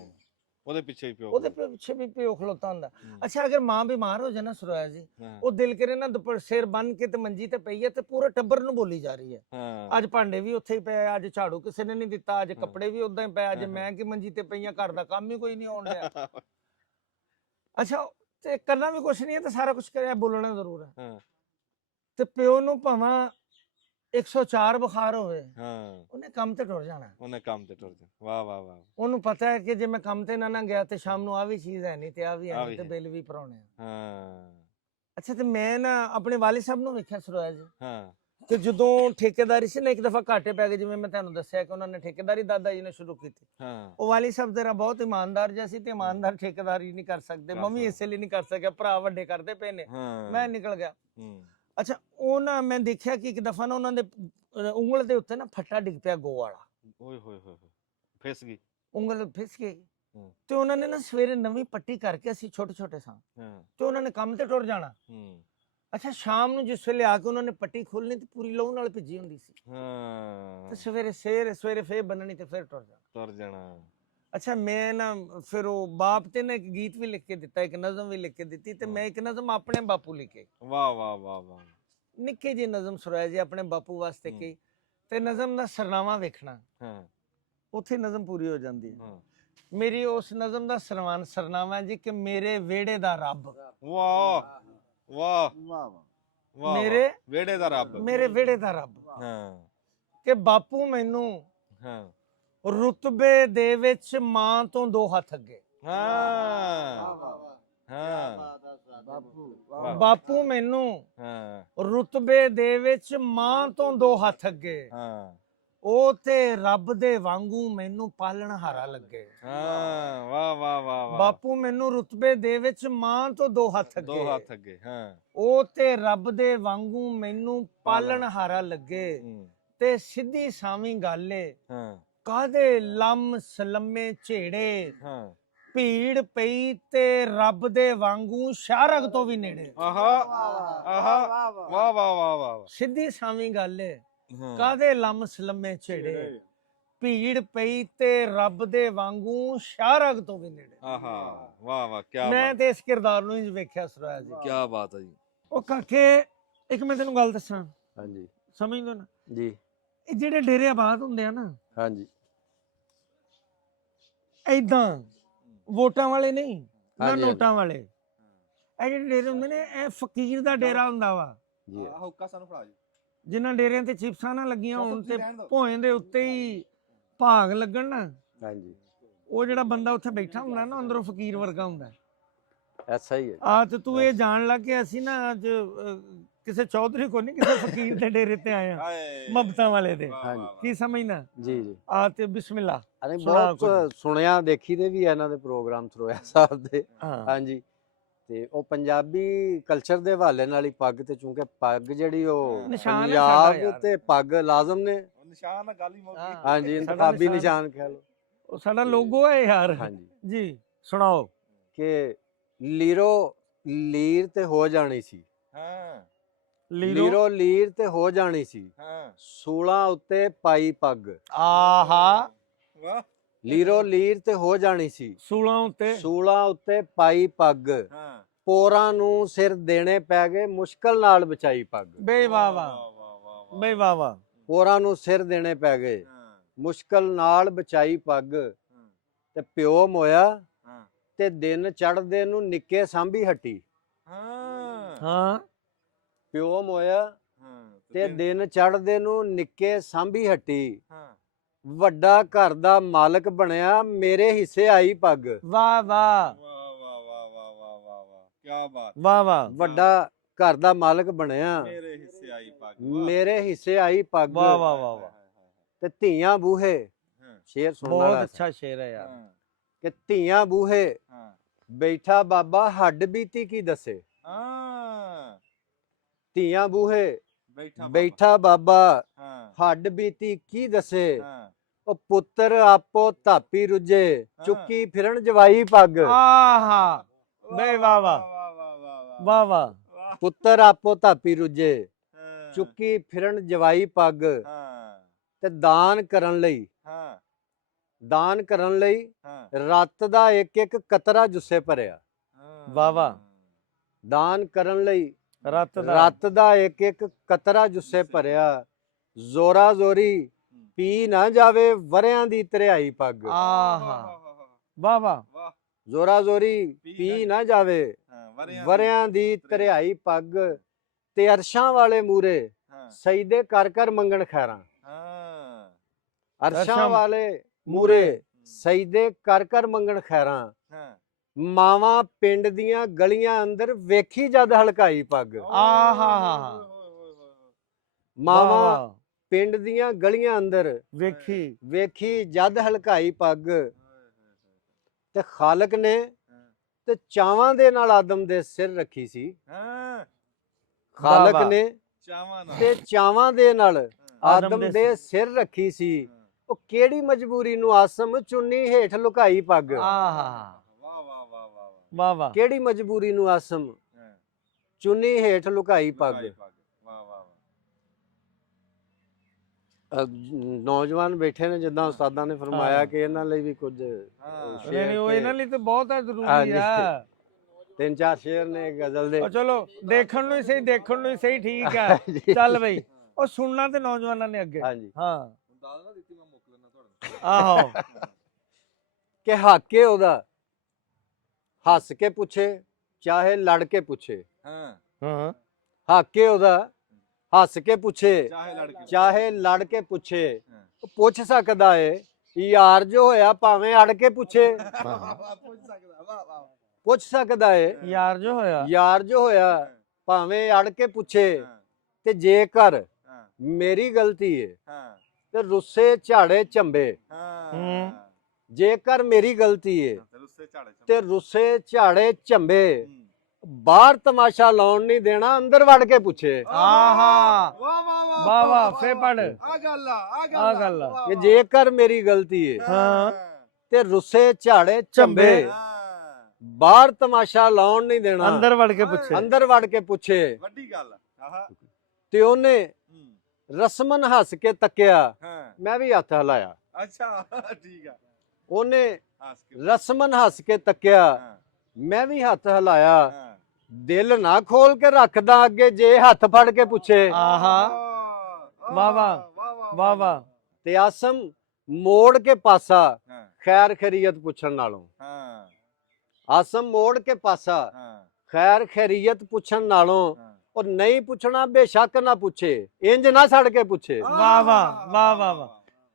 ਉਹਦੇ ਪਿੱਛੇ ਹੀ ਪਿਓ। ਉਹਦੇ ਪਿੱਛੇ ਵੀ ਪਿਓ ਖਲੋਤਾ ਹੁੰਦਾ। ਹੂੰ। ਅੱਛਾ ਅਗਰ ਮਾਂ ਬਿਮਾਰ ਹੋ ਜਾਏ ਨਾ ਸੁਰਾਇਆ ਜੀ, ਹਾਂ ਉਹ ਦਿਲ ਕਰੇ ਨਾ ਦੁਪਹਿਰ ਸਿਰ ਬੰਨ ਕੇ ਤੇ ਮੰਜੀ ਤੇ ਪਈ ਹੈ ਤੇ ਪੂਰੇ ਟੱਬਰ ਨੂੰ ਬੋਲੀ ਜਾ ਰਹੀ ਹੈ। ਹਾਂ ਅੱਜ ਭਾਂਡੇ ਵੀ ਉੱਥੇ ਹੀ ਪਏ, ਅੱਜ ਝਾੜੂ ਕਿਸੇ ਨੇ ਨਹੀਂ ਦਿੱਤਾ, ਅੱਜ ਹਾਂ। ਕੱਪੜੇ ਵੀ ਉਦਾਂ ਹੀ ਪਏ, ਅੱਜ ਹਾਂ, ਮੈਂ ਕਿ ਮੰਜੀ ਤੇ ਪਈਆਂ, ਘਰ ਦਾ ਕੰਮ ਹੀ ਕੋਈ ਨਹੀਂ ਆਉਣ ਡਿਆ। ਅੱਛਾ ਤੇ ਕਰਨਾ ਵੀ ਕੁਛ ਨਹੀਂ ਹੈ ਤੇ ਸਾਰਾ ਕੁਝ ਕਰਿਆ, ਬੋਲਣਾ ਜ਼ਰੂਰ ਹੈ। ਹਾਂ ਤੇ ਪਿਓ ਨੂੰ ਭਾਵੇਂ 104 ਬੁਖਾਰ ਹੋਵੇ, ਹਾਂ ਉਹਨੇ ਕੰਮ ਤੇ ਟੁਰ ਜਾਣਾ। ਉਹਨੇ ਕੰਮ ਤੇ ਟੁਰ ਜਾ। ਵਾਹ ਵਾਹ ਵਾਹ। ਉਹਨੂੰ ਪਤਾ ਹੈ ਕਿ ਜੇ ਮੈਂ ਕੰਮ ਤੇ ਨਾ ਗਿਆ ਤੇ ਸ਼ਾਮ ਨੂੰ ਆ ਵੀ ਚੀਜ਼ ਹੈ ਨਹੀਂ ਤੇ ਆ ਵੀ ਹੈ ਆਹ ਨਹੀਂ ਵੀ ਤੇ ਹੈ। ਬਿੱਲ ਵੀ ਭਰਾਉਣੇ ਆ। ਹਾਂ ਅੱਛਾ ਤੇ ਮੈਂ ਨਾ ਆਪਣੇ ਵਾਲਿਦ ਸਾਹਿਬ ਨੂੰ ਵੇਖਿਆ ਸੁਰਾਇਆ ਜੀ ਹਾਂ ਕਿ ਜਦੋਂ ਠੇਕੇਦਾਰੀ ਸੀ ਨਾ, ਇੱਕ ਦਫਾ ਘਾਟੇ ਪੈ ਗਏ, ਜਿਵੇਂ ਮੈਂ ਤੁਹਾਨੂੰ ਦੱਸਿਆ ਕਿ ਉਹਨਾਂ ਨੇ ਠੇਕੇਦਾਰੀ ਦਾਦਾ ਜੀ ਨੇ ਸ਼ੁਰੂ ਕੀਤੀ। ਹਾਂ ਉਹ ਵਾਲਿਦ ਸਾਹਿਬ ਤੇਰਾ ਬਹੁਤ ਇਮਾਨਦਾਰ ਜਿਹਾ ਸੀ ਤੇ ਇਮਾਨਦਾਰ ਠੇਕੇਦਾਰੀ ਨਹੀਂ ਕਰ ਸਕਦੇ। ਮੈਂ ਵੀ ਇਸੇ ਲਈ ਨਹੀਂ ਕਰ ਸਕਿਆ, ਭਰਾ ਵੱਡੇ ਕਰਦੇ ਪਏ ਨੇ, ਹਾਂ ਮੈਂ ਨਿਕਲ ਗਿਆ। ਹੂੰ। ਅੱਛਾ ਉਹ ਨਾ ਮੈਂ ਦੇਖਿਆ ਕਿ ਇੱਕ ਦਫਾ ਨਾ ਉਹਨਾਂ ਦੇ ਉਂਗਲ ਦੇ ਉੱਤੇ ਨਾ ਫੱਟਾ ਡਿੱਗ ਪਿਆ ਗੋ ਵਾਲਾ। ਓਏ ਹੋਏ ਹੋਏ ਹੋਏ। ਫਿਸ ਗਈ। ਉਂਗਲ ਫਿਸ ਗਈ ਤੇ ਉਹਨਾਂ ਨੇ ਨਾ ਸਵੇਰੇ ਨਵੀਂ ਪੱਟੀ ਕਰਕੇ, ਅਸੀਂ ਛੋਟੇ ਛੋਟੇ ਸਾਂ ਤੇ ਉਹਨਾਂ ਨੇ ਕੰਮ ਤੇ ਟੁਰ ਜਾਣਾ। ਅੱਛਾ ਸ਼ਾਮ ਨੂੰ ਜਿਸ ਵੇਲੇ ਆ ਕੇ ਉਹਨਾਂ ਨੇ ਪੱਟੀ ਖੋਲਣੀ ਤੇ ਪੂਰੀ ਲਹੂ ਨਾਲ ਭਿੱਜੀ ਹੁੰਦੀ ਸੀ ਤੇ ਸਵੇਰੇ ਫੇਰ ਬੰਨਣੀ ਤੇ ਫਿਰ ਟੁਰ ਜਾਣਾ। ਅੱਛਾ ਮੈਂ ਨਾ ਫਿਰ ਉਹ ਬਾਪ ਤੇ ਨਾ ਇੱਕ ਗੀਤ ਵੀ ਲਿਖ ਕੇ ਦਿੱਤਾ, ਇੱਕ ਨਜ਼ਮ ਵੀ ਲਿਖ ਕੇ ਦਿੱਤੀ ਤੇ ਮੈਂ ਇੱਕ ਨਜ਼ਮ ਆਪਣੇ ਬਾਪੂ ਲਿਖੇ। ਵਾਹ ਵਾਹ ਵਾਹ ਵਾਹ। ਨਿੱਕੇ ਜਿਹੀ ਨਜ਼ਮ ਸੁਣਾਇਆ ਜੀ ਆਪਣੇ ਬਾਪੂ ਵਾਸਤੇ ਕੀ, ਤੇ ਨਜ਼ਮ ਦਾ ਸਰਨਾਮਾ ਵੇਖਣਾ, ਉੱਥੇ ਨਜ਼ਮ ਪੂਰੀ ਹੋ ਜਾਂਦੀ ਹੈ। ਮੇਰੀ ਉਸ ਨਜ਼ਮ ਦਾ ਸਰਨਾਮਾ ਜੀ ਕਿ ਮੇਰੇ ਵਿਹੜੇ ਦਾ ਰੱਬ। ਵਾਹ ਵਾਹ ਵਾਹ ਵਾਹ। ਮੇਰੇ ਵਿਹੜੇ ਦਾ ਰੱਬ, ਮੇਰੇ ਵਿਹੜੇ ਦਾ ਰੱਬ। ਕਿ ਬਾਪੂ ਮੈਨੂੰ ਰੁਤਬੇ ਦੇ ਵਿੱਚ ਮਾਂ ਤੋਂ 2 ਹੱਥ ਅੱਗੇ। ਬਾਪੂ ਮੈਨੂੰ ਰੁਤਬੇ ਦੇ ਵਿੱਚ ਮਾਂ ਤੋਂ 2 ਹੱਥ ਅੱਗੇ, ਉਹ ਤੇ ਰੱਬ ਦੇ ਵਾਂਗੂ ਮੈਨੂੰ ਪਾਲਣਹਾਰਾ ਲੱਗੇ। ਵਾਹ ਵਾਹ ਵਾਹ। ਬਾਪੂ ਮੈਨੂੰ ਰੁਤਬੇ ਦੇ ਵਿੱਚ ਮਾਂ ਤੋਂ 2 ਹੱਥ ਅੱਗੇ, 2 ਹੱਥ ਅੱਗੇ, ਉਹ ਤੇ ਰੱਬ ਦੇ ਵਾਂਗੂ ਮੈਨੂੰ ਪਾਲਣਹਾਰਾ ਲੱਗੇ। ਤੇ ਸਿੱਧੀ ਸਾਵੀਂ ਗੱਲ ਏ ਕਾਦੇ ਲੰਮ ਸਲੰਮੇ ਝੇੜੇ, ਭੀੜ ਪਈ ਤੇ ਰੱਬ ਦੇ ਵਾਂਗੂ ਸ਼ਾਹਰਗ ਤੋਂ ਵੀ ਨੇੜੇ। ਆਹਾ ਆਹਾ ਵਾਹ ਵਾਹ ਵਾਹ ਵਾਹ। ਸਿੱਧੀ ਸਾਵੀਂ ਗੱਲ ਏ ਕਾਦੇ ਲੰਮ ਸਲੰਮੇ ਝੇੜੇ, ਭੀੜ ਪਈ ਤੇ ਰੱਬ ਦੇ ਵਾਂਗੂ ਸ਼ਾਹਰਗ ਤੋਂ ਵੀ ਨੇੜੇ। ਆਹਾ ਵਾਹ ਵਾਹ ਕੀ ਬਾਤ। ਮੈਂ ਤੇ ਇਸ ਕਿਰਦਾਰ ਨੂੰ ਹੀ ਵੇਖਿਆ ਸੁਣਾਇਆ ਜੀ। ਕੀ ਬਾਤ ਹੈ ਜੀ। ਉਹ ਕਾਕੇ ਇੱਕ ਮੈਂ ਤੈਨੂੰ ਗੱਲ ਦੱਸਾਂ, ਹਾਂਜੀ ਸਮਝਦੇ ਨਾ ਜੀ। ਇਹ ਜਿਹੜੇ ਡੇਰੇ ਆਬਾਦ ਹੁੰਦੇ ਆ ਨਾ, ਹਾਂਜੀ ਏਦਾਂ ਵੋਟਾਂ ਵਾਲੇ ਨਹੀਂ ਨਾ ਹਾਂਜੀ, ਨੋਟਾਂ ਵਾਲੇ, ਇਹ ਜਿਹੜੇ ਡੇਰੇ ਹੁੰਦੇ ਨੇ ਇਹ ਫਕੀਰ ਦਾ ਡੇਰਾ ਹੁੰਦਾ ਵਾ ਜੀ। ਹੁੱਕਾ ਸਾਨੂੰ ਫੜਾ ਜੀ। ਜਿਨ੍ਹਾਂ ਡੇਰਿਆਂ ਤੇ ਚਿਪਸਾਂ ਨਾ ਲੱਗੀਆਂ ਹੋਣ ਤੇ ਭੋਏ ਦੇ ਉੱਤੇ ਹੀ ਭਾਗ ਲੱਗਣ ਨਾ, ਹਾਂਜੀ ਉਹ ਜਿਹੜਾ ਬੰਦਾ ਉੱਥੇ ਬੈਠਾ ਹੁੰਦਾ ਨਾ ਅੰਦਰੋਂ ਫਕੀਰ ਵਰਗਾ ਹੁੰਦਾ। ਐਸਾ ਹੀ ਹੈ। ਆ ਤੇ ਤੂੰ ਇਹ ਜਾਣ ਲੱਗ ਕੇ ਅਸੀਂ ਨਾ ਅੱਜ ਕਿਸੇ ਚੌਧਰੀ ਕੋ ਨਹੀਂ, ਕਿਸੇ ਫਕੀਰ ਦੇ ਡੇਰੇ ਤੇ ਆਏ ਆ, ਮਮਤਾ ਵਾਲੇ ਦੇ। ਹਾਂਜੀ ਕੀ ਸਮਝਣਾ ਜੀ ਜੀ। ਆ ਤੇ ਬਿਸਮਿਲ੍ਲਾ। ਅਰੇ ਸੁਣਾ ਬਹੁਤ ਸੁਣਿਆ ਦੇਖੀ ਦੇ ਵੀ ਇਹਨਾਂ ਦੇ ਪ੍ਰੋਗਰਾਮ ਥਰੋਇਆ ਸਾਹਿਬ ਦੇ। ਹਾਂਜੀ ਤੇ ਉਹ ਪੰਜਾਬੀ ਕਲਚਰ ਦੇ ਹਵਾਲੇ ਨਾਲ ਹੀ ਪੱਗ, ਤੇ ਚੂੰਕਿ ਪੱਗ ਜਿਹੜੀ ਉਹ ਨਿਸ਼ਾਨ ਹੈ ਸਾਡਾ ਪੰਜਾਬ ਯਾਰ। ਤੇ ਪੱਗ ਲਾਜ਼ਮ ਨੇ। ਨਿਸ਼ਾਨ ਆ, ਗੱਲ ਹੀ ਮੁੱਕ ਗਈ। ਹਾਂਜੀ ਇੰਤਖਾਬੀ ਨਿਸ਼ਾਨ ਕਹਿ ਲਓ। ਉਹ ਸਾਡਾ ਲੋਗੋ ਹੈ ਯਾਰ। ਹਾਂਜੀ ਜੀ ਸੁਣਾਓ। ਕਿ ਲੀਰ ਤੇ ਹੋ ਜਾਣੀ ਸੀ, ਲੀਰੋ ਲੀਰ ਤੇ ਹੋ ਜਾਣੀ ਸੀ, ਸੂਲਾਂ ਉੱਤੇ ਪਾਈ ਪੱਗ। ਆਹਾ ਵਾਹ। ਲੀਰੋ ਲੀਰ ਤੇ ਹੋ ਜਾਣੀ ਸੀ, ਸੂਲਾਂ ਉੱਤੇ ਪਾਈ ਪੱਗ। ਪੋਰਾਂ ਨੂੰ ਸਿਰ ਦੇਣੇ ਪੈ ਗਏ, ਮੁਸ਼ਕਲ ਨਾਲ ਬਚਾਈ ਪੱਗ। ਬੇ ਵਾਹ ਵਾਹ, ਬੇ ਵਾਹ ਵਾਹ। ਪੋਰਾਂ ਨੂੰ ਸਿਰ ਦੇਣੇ ਪੈ ਗਏ, ਮੁਸ਼ਕਲ ਨਾਲ ਬਚਾਈ ਪੱਗ। ਤੇ ਪਿਓ ਮੋਇਆ ਤੇ ਦਿਨ ਚੜ੍ਹਦੇ ਨੂੰ ਨਿੱਕੇ ਸਾਂਭੀ ਹੱਟੀ। ਹਾਂ ਪਿਓ ਮੋਇਆ ਤੇ ਦਿਨ ਚੜ੍ਹਦੇ ਨੂੰ ਨਿੱਕੇ ਸਾਂਭੀ ਹੱਟੀ। ਵੱਡਾ ਘਰ ਦਾ ਮਾਲਕ ਬਣਿਆ, ਮੇਰੇ ਹਿੱਸੇ ਆਈ ਪੱਗ। ਵਾਹ ਵਾਹ ਕੀ ਬਾਤ। ਵਾਹ ਵਾਹ। ਵੱਡਾ ਘਰ ਦਾ ਮਾਲਕ ਬਣਿਆ, ਮੇਰੇ ਹਿੱਸੇ ਆਈ ਪੱਗ। ਮੇਰੇ ਹਿੱਸੇ ਆਈ ਪੱਗ। ਵਾਹ ਵਾਹ ਵਾਹ ਵਾਹ। ਤੇ ਧੀਆਂ ਬੂਹੇ, ਸ਼ੇਰ ਸੁਣਨ ਵਾਲਾ ਬਹੁਤ ਅੱਛਾ ਸ਼ੇਰ ਹੈ ਯਾਰ। ਕਿ ਧੀਆਂ ਬੂਹੇ ਬੈਠਾ ਬਾਬਾ, ਹੱਡ ਬੀਤੀ ਕੀ ਦੱਸੇ। ਧੀਆਂ ਬੂਹੇ ਬੈਠਾ ਬਾਬਾ, ਹੱਡ ਬੀਤੀ ਕੀ ਦੱਸੇ। ਉਹ ਪੁੱਤਰ ਆਪੋ ਧਾਪੀ ਰੁੱਝੇ, ਚੁੱਕੀ ਫਿਰਨ ਜਵਾਈ ਪੱਗ। ਆਹਾ ਬੇ ਵਾਹ ਵਾਹ ਵਾਹ ਵਾਹ। ਪੁੱਤਰ ਆਪੋ ਧਾਪੀ ਰੁੱਝੇ, ਚੁੱਕੀ ਫਿਰਨ ਜਵਾਈ ਪੱਗ। ਤੇ ਦਾਨ ਕਰਨ ਲਈ ਰੱਤ ਦਾ ਇੱਕ ਇੱਕ ਕਤਰਾ ਜੁੱਸੇ ਭਰਿਆ। ਵਾਹ ਵਾਹ। ਦਾਨ ਕਰਨ ਲਈ ਰੱਤ ਦਾ ਇੱਕ ਇੱਕ ਕਤਰਾ ਜੁੱਸੇ ਭਰਿਆ। ਜ਼ੋਰਾ ਜ਼ੋਰੀ ਪੀ ਨਾ ਜਾਵੇ, ਵਰਿਆਂ ਦੀ ਧਰਿਆਈ ਪੱਗ। ਆਹਾ ਵਾਹ ਵਾਹ। ਜ਼ੋਰਾ ਜ਼ੋਰੀ ਪੀ ਨਾ ਜਾਵੇ, ਵਰਿਆਂ ਦੀ ਧਰਿਆਈ ਪੱਗ। ਤੇ ਅਰਸ਼ਾਂ ਵਾਲੇ ਮੂਰੇ ਸਜਦੇ ਕਰ ਕਰ ਮੰਗਣ ਖੈਰਾਂ। ਅਰਸ਼ਾਂ ਵਾਲੇ ਮੂਰੇ ਸਜਦੇ ਕਰ ਕਰ ਮੰਗਣ ਖੈਰਾਂ। ਮਾਵਾਂ ਪਿੰਡ ਦੀਆਂ ਗਲੀਆਂ ਅੰਦਰ ਵੇਖੀ ਜਦ ਹਲਕਾਈ ਪੱਗ। ਆਹਾ ਮਾਵਾਂ ਪਿੰਡ ਦੀਆਂ ਗਲੀਆਂ ਅੰਦਰ ਵੇਖੀ ਜਦ ਹਲਕਾਈ ਪੱਗ। ਤੇ ਖਾਲਕ ਨੇ ਤੇ ਚਾਵਾਂ ਦੇ ਨਾਲ ਆਦਮ ਦੇ ਸਿਰ ਰੱਖੀ ਸੀ। ਖਾਲਕ ਨੇ ਤੇ ਚਾਵਾਂ ਦੇ ਨਾਲ ਆਦਮ ਦੇ ਸਿਰ ਰੱਖੀ ਸੀ। ਉਹ ਕਿਹੜੀ ਮਜਬੂਰੀ ਨੂੰ ਆਸਮ ਚੁੰਨੀ ਹੇਠ ਲੁਕਾਈ ਪੱਗ। ਆਹਾ ਵਾਹ ਵਾਹ ਵਾਹ ਵਾਹ ਵਾਹ ਵਾਹ ਕਿਹੜੀ ਮਜਬੂਰੀ ਨੂੰ ਆਸਮ ਹਾਂ ਚੁੰਨੀ ਹੇਠ ਲੁਕਾਈ ਪੱਗ। ਵਾਹ ਵਾਹ ਨੌਜਵਾਨ ਬੈਠੇ ਨੇ, ਜਿੱਦਾਂ ਉਸਤਾਦਾਂ ਨੇ ਫਰਮਾਇਆ ਹਾਂ। ਕਿ ਇਹਨਾਂ ਲਈ ਵੀ ਕੁਝ ਹਾਂ ਸ਼ੇਰ ਨਹੀਂ ਉਹ ਤੇ- ਇਹਨਾਂ ਲਈ ਤਾਂ ਬਹੁਤ ਹੈ ਜ਼ਰੂਰੀ ਹਾਂਜੀ। ਆ। 3-4 ਸ਼ੇਰ ਨੇ ਗਜ਼ਲ ਦੇ। ਉਹ ਚਲੋ ਦੇਖਣ ਨੂੰ ਹੀ ਸਹੀ, ਦੇਖਣ ਨੂੰ ਹੀ ਸਹੀ, ਠੀਕ ਆ। ਹਾਂਜੀ। ਚੱਲ ਬਈ ਉਹ ਸੁਣਨਾ ਤੇ ਨੌਜਵਾਨਾਂ ਨੇ ਅੱਗੇ। ਹਾਂਜੀ ਹਾਂ ਦਾਲ ਨਾ ਦਿੱਤੀ ਮੈਂ ਮੁੱਕ ਲੈਣਾ ਤੁਹਾਡੇ ਆਹੋ ਕਿ ਹਾਕੇ ਉਹਦਾ ਹੱਸ ਕੇ ਪੁੱਛੇ ਚਾਹੇ ਲੜ ਕੇ ਪੁੱਛੇ। ਹਾਂ ਹਾਂ ਹਾਕੇ ਉਹਦਾ ਹੱਸ ਕੇ ਪੁੱਛੇ ਚਾਹੇ ਲੜਕੀ ਚਾਹੇ ਲੜ ਕੇ ਪੁੱਛੇ। ਹਾਂ। ਉਹ ਪੁੱਛ ਸਕਦਾ ਏ ਯਾਰ ਜੋ ਹੋਇਆ ਭਾਵੇਂ ਅੜ ਕੇ ਪੁੱਛੇ। ਪੁੱਛ ਸਕਦਾ ਵਾਹ ਵਾਹ ਪੁੱਛ ਸਕਦਾ ਏ ਯਾਰ ਜੋ ਹੋਇਆ ਯਾਰ ਜੋ ਹੋਇਆ ਭਾਵੇਂ ਅੜ ਕੇ ਪੁੱਛੇ। ਹਾਂ ਤੇ ਜੇਕਰ ਹਾਂ ਮੇਰੀ ਗਲਤੀ ਏ ਹਾਂ ਤੇ ਰੁੱਸੇ ਝਾੜੇ ਝੰਬੇ। ਹਾਂ ਜੇਕਰ ਮੇਰੀ ਗਲਤੀ ਏ ਤੇ ਰੁੱਸੇ ਝਾੜੇ ਤੇ ਰੁੱਸੇ ਝਾੜੇ ਝੰਬੇ। ਬਾਹਰ ਤਮਾਸ਼ਾ ਲਾਉਣ ਨਹੀਂ ਦੇਣਾ, ਅੰਦਰ ਵੜ ਕੇ ਪੁੱਛੇ। ਆਹਾ ਵਾਹ ਵਾਹ ਵਾਹ ਵਾਹ ਫੇ ਪੜ ਆ ਗੱਲ ਆ ਗੱਲ ਆ। ਵਾਹ, ਕਿ ਵਾਹ। ਜੇਕਰ ਮੇਰੀ ਗਲਤੀ ਏ ਹਾਂ ਤੇ ਰੁੱਸੇ ਝਾੜੇ ਝੰਬੇ। ਝੰਬੇ। ਬਾਹਰ ਤਮਾਸ਼ਾ ਲਾਉਣ ਨਹੀਂ ਦੇਣਾ, ਅੰਦਰ ਵੜ ਕੇ ਪੁੱਛੇ। ਅੰਦਰ ਵੜ ਕੇ ਪੁੱਛੇ। ਵੱਡੀ ਗੱਲ ਆਹਾ ਤੇ ਉਹਨੇ ਰਸਮਨ ਹੱਸ ਕੇ ਤੱਕਿਆ, ਹਾਂ ਮੈਂ ਵੀ ਹੱਥ ਹਿਲਾਇਆ। ਅੱਛਾ ਠੀਕ ਆ ਉਹਨੇ ਹੱਸ ਕੇ ਰਸਮਨ ਹੱਸ ਕੇ ਤੱਕਿਆ, ਹਾਂ ਮੈਂ ਵੀ ਹੱਥ ਹਿਲਾਇਆ। ਹਾਂ ਦਿਲ ਨਾ ਖੋਲ ਕੇ ਰੱਖਦਾ ਅੱਗੇ ਜੇ ਹੱਥ ਫੜ ਕੇ ਪੁੱਛੇ। ਆਹਾ ਵਾਹ ਵਾਹ ਵਾਹ ਤੇ ਆਸਮ ਮੋੜ ਕੇ ਪਾਸਾ ਹਾਂ ਖੈਰ ਖੈਰੀਅਤ ਪੁੱਛਣ ਨਾਲੋਂ। ਹਾਂ ਆਸਮ ਮੋੜ ਕੇ ਪਾਸਾ ਹਾਂ ਖੈਰ ਖੈਰੀਅਤ ਪੁੱਛਣ ਨਾਲੋਂ ਹਾਂ ਉਹ ਨਹੀਂ ਪੁੱਛਣਾ ਬੇਸ਼ੱਕ ਨਾ ਪੁੱਛੇ। ਇੰਜ ਨਾ ਸੜ ਕੇ ਪੁੱਛੇ, ਵਾਹ ਵਾਹ ਵਾਹ ਵਾਹ ਵਾਹ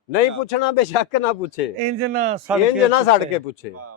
ਨਹੀਂ ਪੁੱਛਣਾ ਬੇਸ਼ੱਕ ਨਾ ਪੁੱਛੇ, ਇੰਜ ਨਾ ਸੜ ਇੰਜ ਨਾ ਸੜ ਪੁੱਛੇ। ਕੇ ਪੁੱਛੇ। ਵਾਹ